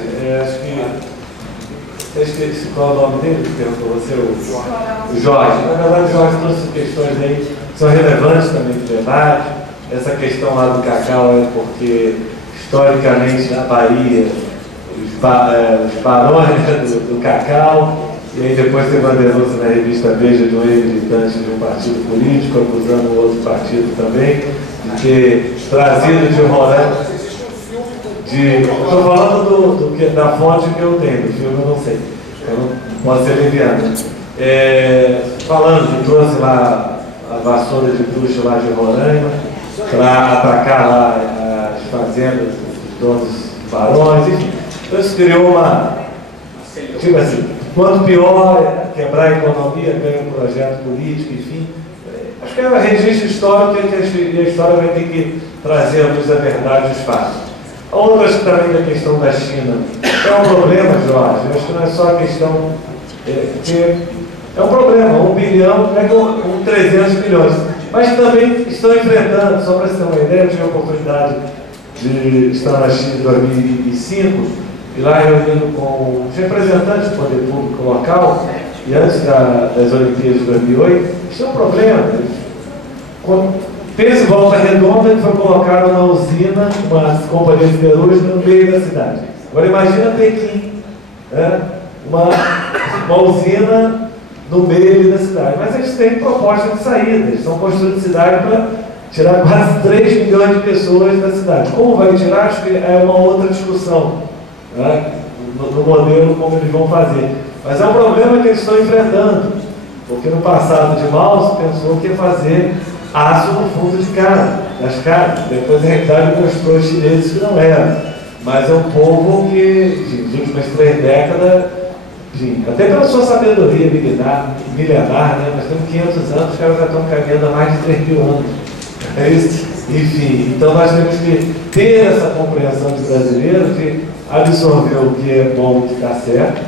Acho que esse qual é o nome dele que perguntou você? O Jorge. Na verdade, o Jorge trouxe questões aí que são relevantes também para o debate. Essa questão lá do cacau é porque, historicamente, na Bahia, os barões do cacau, e aí depois teve uma denúncia na revista Veja de um ex-militante de um partido político, acusando o outro partido também, de ter trazido de Roraima. Estou falando da fonte que eu tenho, do filme eu não sei, eu não posso ser liviano. Falando que trouxe lá a vassoura de bruxa lá de Roraima para atacar lá as fazendas dos donos barões, enfim. Então isso criou uma, tipo assim, quanto pior quebrar a economia, ganha um projeto político, enfim. Acho que é um registro histórico que a história vai ter que trazer à luz da verdade os fatos. Outras também da questão da China. É um problema, Jorge. Eu acho que não é só a questão que é um problema. 1 bilhão é com 300 milhões. Mas também estão enfrentando, só para você ter uma ideia, eu tive a oportunidade de estar na China em 2005 e lá reunindo com os representantes do poder público local e antes das Olimpíadas de 2008. Isso é um problema. Pense em Volta Redonda, que foi colocado na usina, uma companhia siderúrgica no meio da cidade. Agora imagina Pequim, né? uma usina no meio da cidade. Mas eles têm proposta de saída, eles estão construindo cidade para tirar quase 3 milhões de pessoas da cidade. Como vai tirar? Acho que é uma outra discussão, né? no modelo como eles vão fazer. Mas é um problema que eles estão enfrentando, porque no passado de Mao se pensou que ia fazer aço no fundo das casas. Depois a realidade mostrou os chineses que não era. Mas é um povo que, nas últimas 3 décadas, até pela sua sabedoria milenar, né? Nós temos 500 anos, os caras já estão caminhando há mais de 3 mil anos. É isso? Enfim, então nós temos que ter essa compreensão de brasileiro, de absorver o que é bom e o que está certo.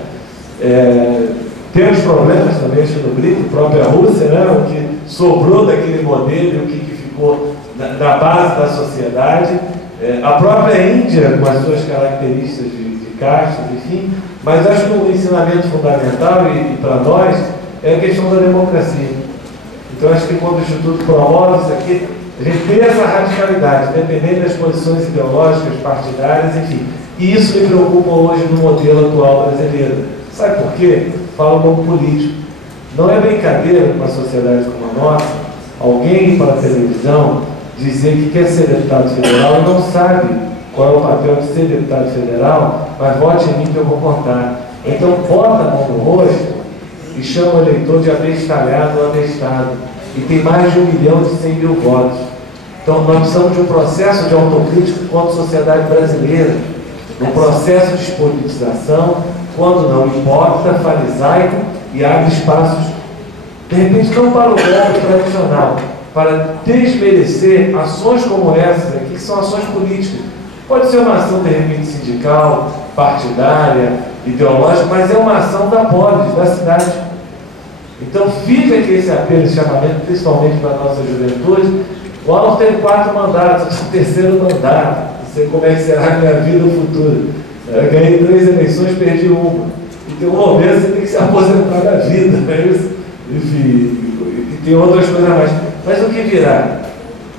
Temos problemas também, acho, no BRIC, a própria Rússia, né? O que sobrou daquele modelo e o que ficou na base da sociedade. A própria Índia, com as suas características de castas, enfim. Mas acho que o ensinamento fundamental, e para nós, é a questão da democracia. Então acho que quando o Instituto promove isso aqui, a gente tem essa radicalidade, dependendo das posições ideológicas, partidárias, enfim. E isso me preocupa hoje no modelo atual brasileiro. Sabe por quê? Falo como político. Não é brincadeira com uma sociedade como a nossa, alguém ir para a televisão dizer que quer ser deputado federal e não sabe qual é o papel de ser deputado federal, mas vote em mim que eu vou contar. Então bota a mão no rosto e chama o eleitor de abestalhado ou abestado. E tem mais de 1.100.000 votos. Então nós precisamos de um processo de autocrítica contra a sociedade brasileira, um processo de despolitização, quando não hipócrita, farisaico, e abre espaços, de repente não para o golpe tradicional, para desmerecer ações como essas aqui, que são ações políticas. Pode ser uma ação, de repente, sindical, partidária, ideológica, mas é uma ação da polis, da cidade. Então fica aqui esse apelo, esse chamamento, principalmente para a nossa juventude. O Alan teve 4 mandatos, o 3º mandato, não sei como é que será a minha vida no futuro. Eu ganhei 3 eleições, perdi uma. E tem um momento você tem que se aposentar da vida, não é isso? Enfim, e tem outras coisas mais. Mas o que virá?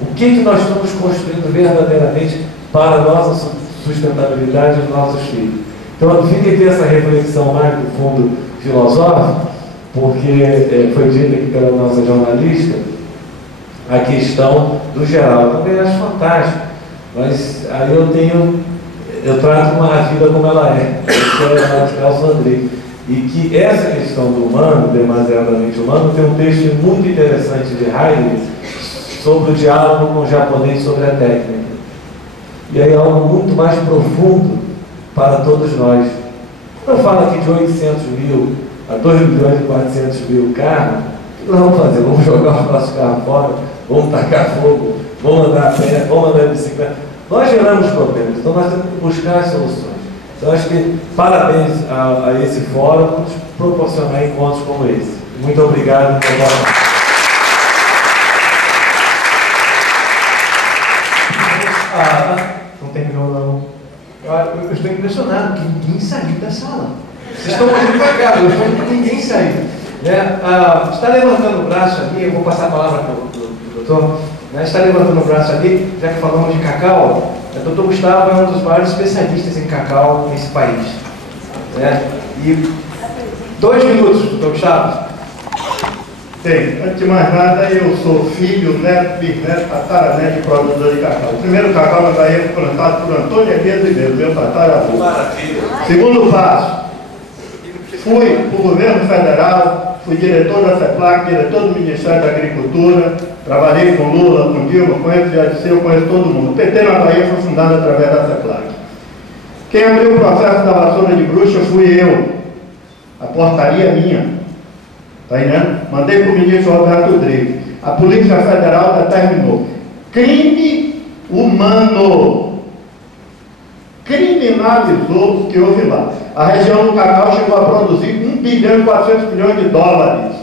O que nós estamos construindo verdadeiramente para a nossa sustentabilidade e os nossos filhos? Então, fica aqui essa reflexão mais do fundo filosófico, porque foi dito aqui pela nossa jornalista a questão do geral. Eu também acho fantástico, mas aí eu trato a vida como ela é, que é a Celso Rodrigues. E que essa questão do humano, demasiadamente humano, tem um texto muito interessante de Heidegger sobre o diálogo com o japonês sobre a técnica. E aí é algo muito mais profundo para todos nós. Eu falo aqui de 800 mil a 2 milhões e 400 mil carros, o que nós vamos fazer? Vamos jogar o nosso carro fora, vamos tacar fogo, vamos andar a pé, vamos andar de bicicleta. Nós geramos problemas, então nós temos que buscar as soluções. Então acho que parabéns a esse fórum por nos proporcionar encontros como esse. Muito obrigado. Não terminou não. Eu estou impressionado que ninguém saiu da sala. Vocês estão muito devagar, eu estou que ninguém saiu. Está levantando o braço ali, eu vou passar a palavra para o doutor. Está levantando o braço ali, já que falamos de cacau. O doutor Gustavo é um dos maiores especialistas em cacau nesse país. E 2 minutos, doutor Gustavo. Bem, antes de mais nada, eu sou filho, neto, bisneto, tataraneto de produtor de cacau. O primeiro cacau na Bahia foi plantado por Antônio Elias Ribeiro, meu tataravô. Maravilha. Segundo passo, fui para o governo federal, fui diretor da CEPLAC, diretor do Ministério da Agricultura, trabalhei com Lula, com Dilma, com FGC, eu conheço todo mundo. O PT na Bahia foi fundado através da CEPLAC. Quem abriu o processo da vassoura de bruxa fui eu. A portaria minha. Está entendendo? Mandei para o ministro Roberto Rodrigues. A Polícia Federal determinou crime humano. Criminalizou o que houve lá. A região do cacau chegou a produzir 1 bilhão e 400 milhões de dólares.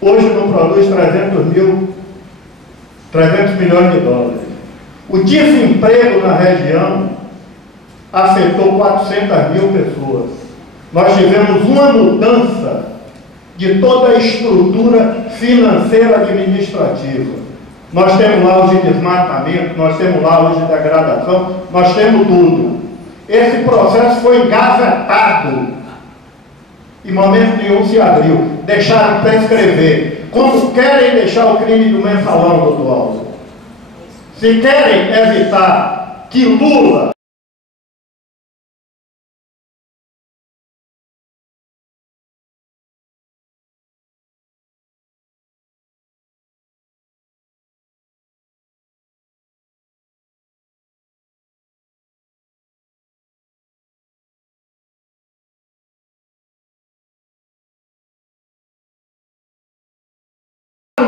Hoje não produz 300 milhões de dólares. O desemprego na região afetou 400 mil pessoas. Nós tivemos uma mudança de toda a estrutura financeira administrativa. Nós temos lá os de desmatamento, nós temos lá os de degradação, nós temos tudo. Esse processo foi engavetado. Em momento nenhum se abriu. Deixaram prescrever. Como querem deixar o crime do mensalão, doutor Aldo? Se querem evitar que Lula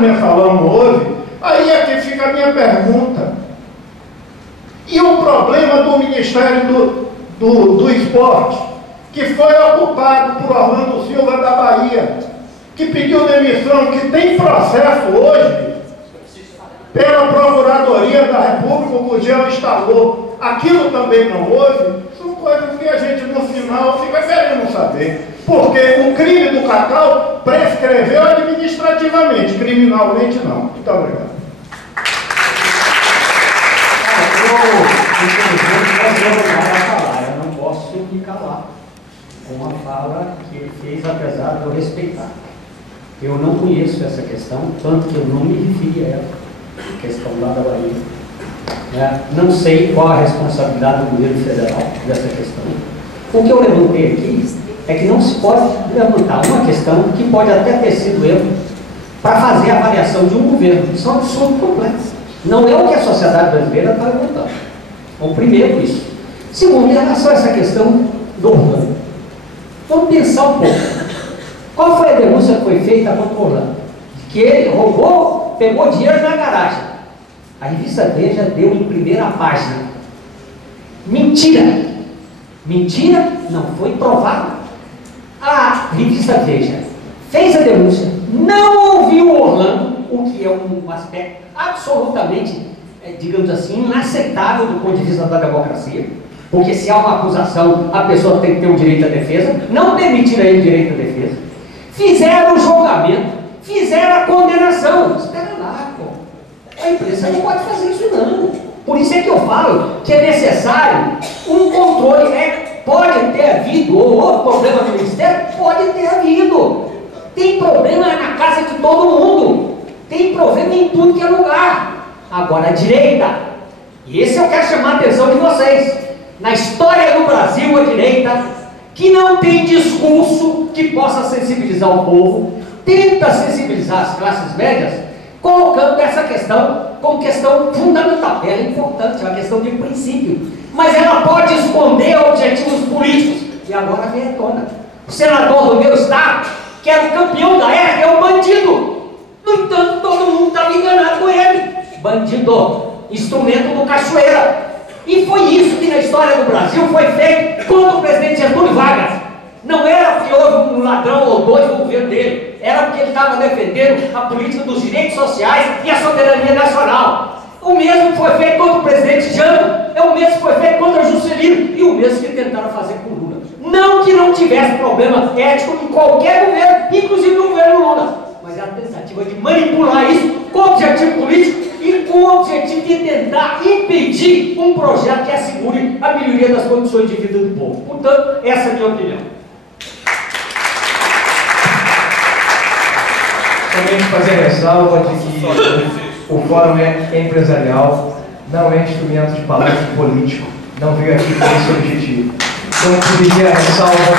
mensalão não houve, aí é que fica a minha pergunta. E o problema do Ministério do Esporte, que foi ocupado por Orlando Silva da Bahia, que pediu demissão, que tem processo hoje pela Procuradoria da República, o Gugel instalou. Aquilo também não houve. São coisas que a gente no final fica querendo saber. Porque o crime do cacau prescreveu administrativamente, criminalmente não. Muito obrigado. Eu não posso me calar com a fala que ele fez, apesar de eu respeitar. Eu não conheço essa questão, tanto que eu não me referi a ela, a questão lá da Bahia. Não sei qual a responsabilidade do governo federal dessa questão. O que eu levantei aqui é que não se pode levantar uma questão que pode até ter sido erro para fazer a avaliação de um governo. Isso é um absurdo complexo. Não é o que a sociedade brasileira está levantando. Bom, primeiro isso. Segundo, em relação a essa questão do Orlando, vamos pensar um pouco. Qual foi a denúncia que foi feita contra o Orlando? Que ele roubou, pegou dinheiro na garagem. A revista Veja deu em primeira página. Mentira! Mentira, não foi provado. A revista Veja fez a denúncia, não ouviu o Orlando, o que é um aspecto absolutamente, digamos assim, inaceitável do ponto de vista da democracia. Porque se há uma acusação, a pessoa tem que ter o direito à defesa, não permitir a ele o direito à defesa. Fizeram o julgamento, fizeram a condenação. Espera lá, pô. A imprensa não pode fazer isso não. Por isso é que eu falo que é necessário um controle. Pode ter havido, ou houve problema no Ministério? Pode ter havido. Tem problema na casa de todo mundo. Tem problema em tudo que é lugar. Agora a direita, e esse eu quero chamar a atenção de vocês, na história do Brasil, a direita, que não tem discurso que possa sensibilizar o povo, tenta sensibilizar as classes médias, colocando essa questão como questão fundamental. Ela é importante, é uma questão de princípio, mas ela pode esconder objetivos políticos. E agora vem à tona. O senador do meu estado, que era o campeão da ERG, é um bandido. No entanto, todo mundo estava enganado com ele. Bandido, instrumento do Cachoeira. E foi isso que na história do Brasil foi feito contra o presidente Getúlio Vargas. Não era que houve um ladrão ou dois no governo dele, era porque ele estava defendendo a política dos direitos sociais e a soberania nacional. O mesmo que foi feito contra o presidente Jango, é o mesmo que foi feito contra Juscelino e o mesmo que tentaram fazer com Lula. Não que não tivesse problema ético em qualquer governo, inclusive no governo Lula, mas é a tentativa de manipular isso com objetivo político e com o objetivo de tentar impedir um projeto que assegure a melhoria das condições de vida do povo. Portanto, essa é a minha opinião. Somente fazer a ressalva de que o fórum é empresarial, não é instrumento de palácio político, não veio aqui com esse objetivo. Então, eu pediria a ressalva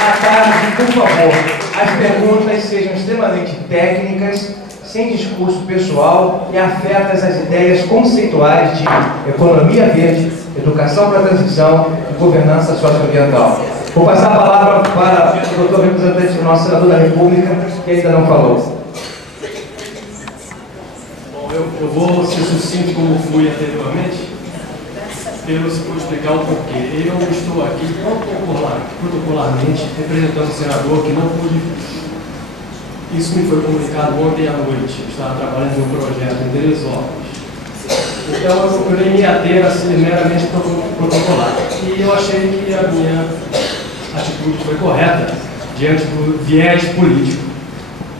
à tarde, por favor, as perguntas sejam extremamente técnicas, sem discurso pessoal e afetas às ideias conceituais de economia verde, educação para a transição e governança socioambiental. Vou passar a palavra para o doutor representante do nosso senador da República, que ainda não falou. Bom, eu vou ser sucinto como fui anteriormente, pelo explicar o porquê. Eu estou aqui protocolarmente representando o senador que não pude. Isso me foi comunicado ontem à noite. Eu estava trabalhando em um projeto em Teresópolis. Então eu procurei me ater a ser meramente protocolar. E eu achei que a minha atitude foi correta diante do viés político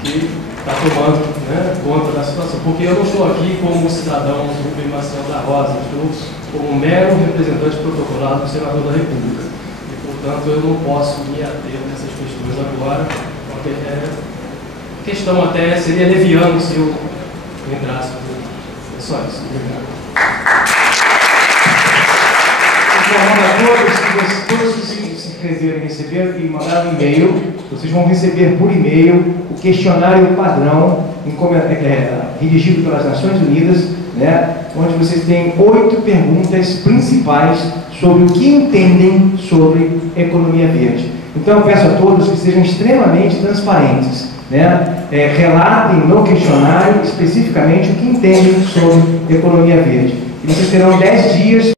que está tomando, né, conta da situação. Porque eu não estou aqui como cidadão do Rubem Marcelo da Rosa, estou como um mero representante protocolar do senador da República. E, portanto, eu não posso me ater nessas questões agora, porque a questão até seria leviano se eu entrasse. É só isso. Obrigado. Informando a todos que se inscreveram e receberam e mandaram um e-mail, vocês vão receber por e-mail o questionário padrão redigido pelas Nações Unidas, né, onde vocês têm 8 perguntas principais sobre o que entendem sobre economia verde. Então eu peço a todos que sejam extremamente transparentes, né? Relatem no questionário especificamente o que entendem sobre economia verde. E vocês terão 10 dias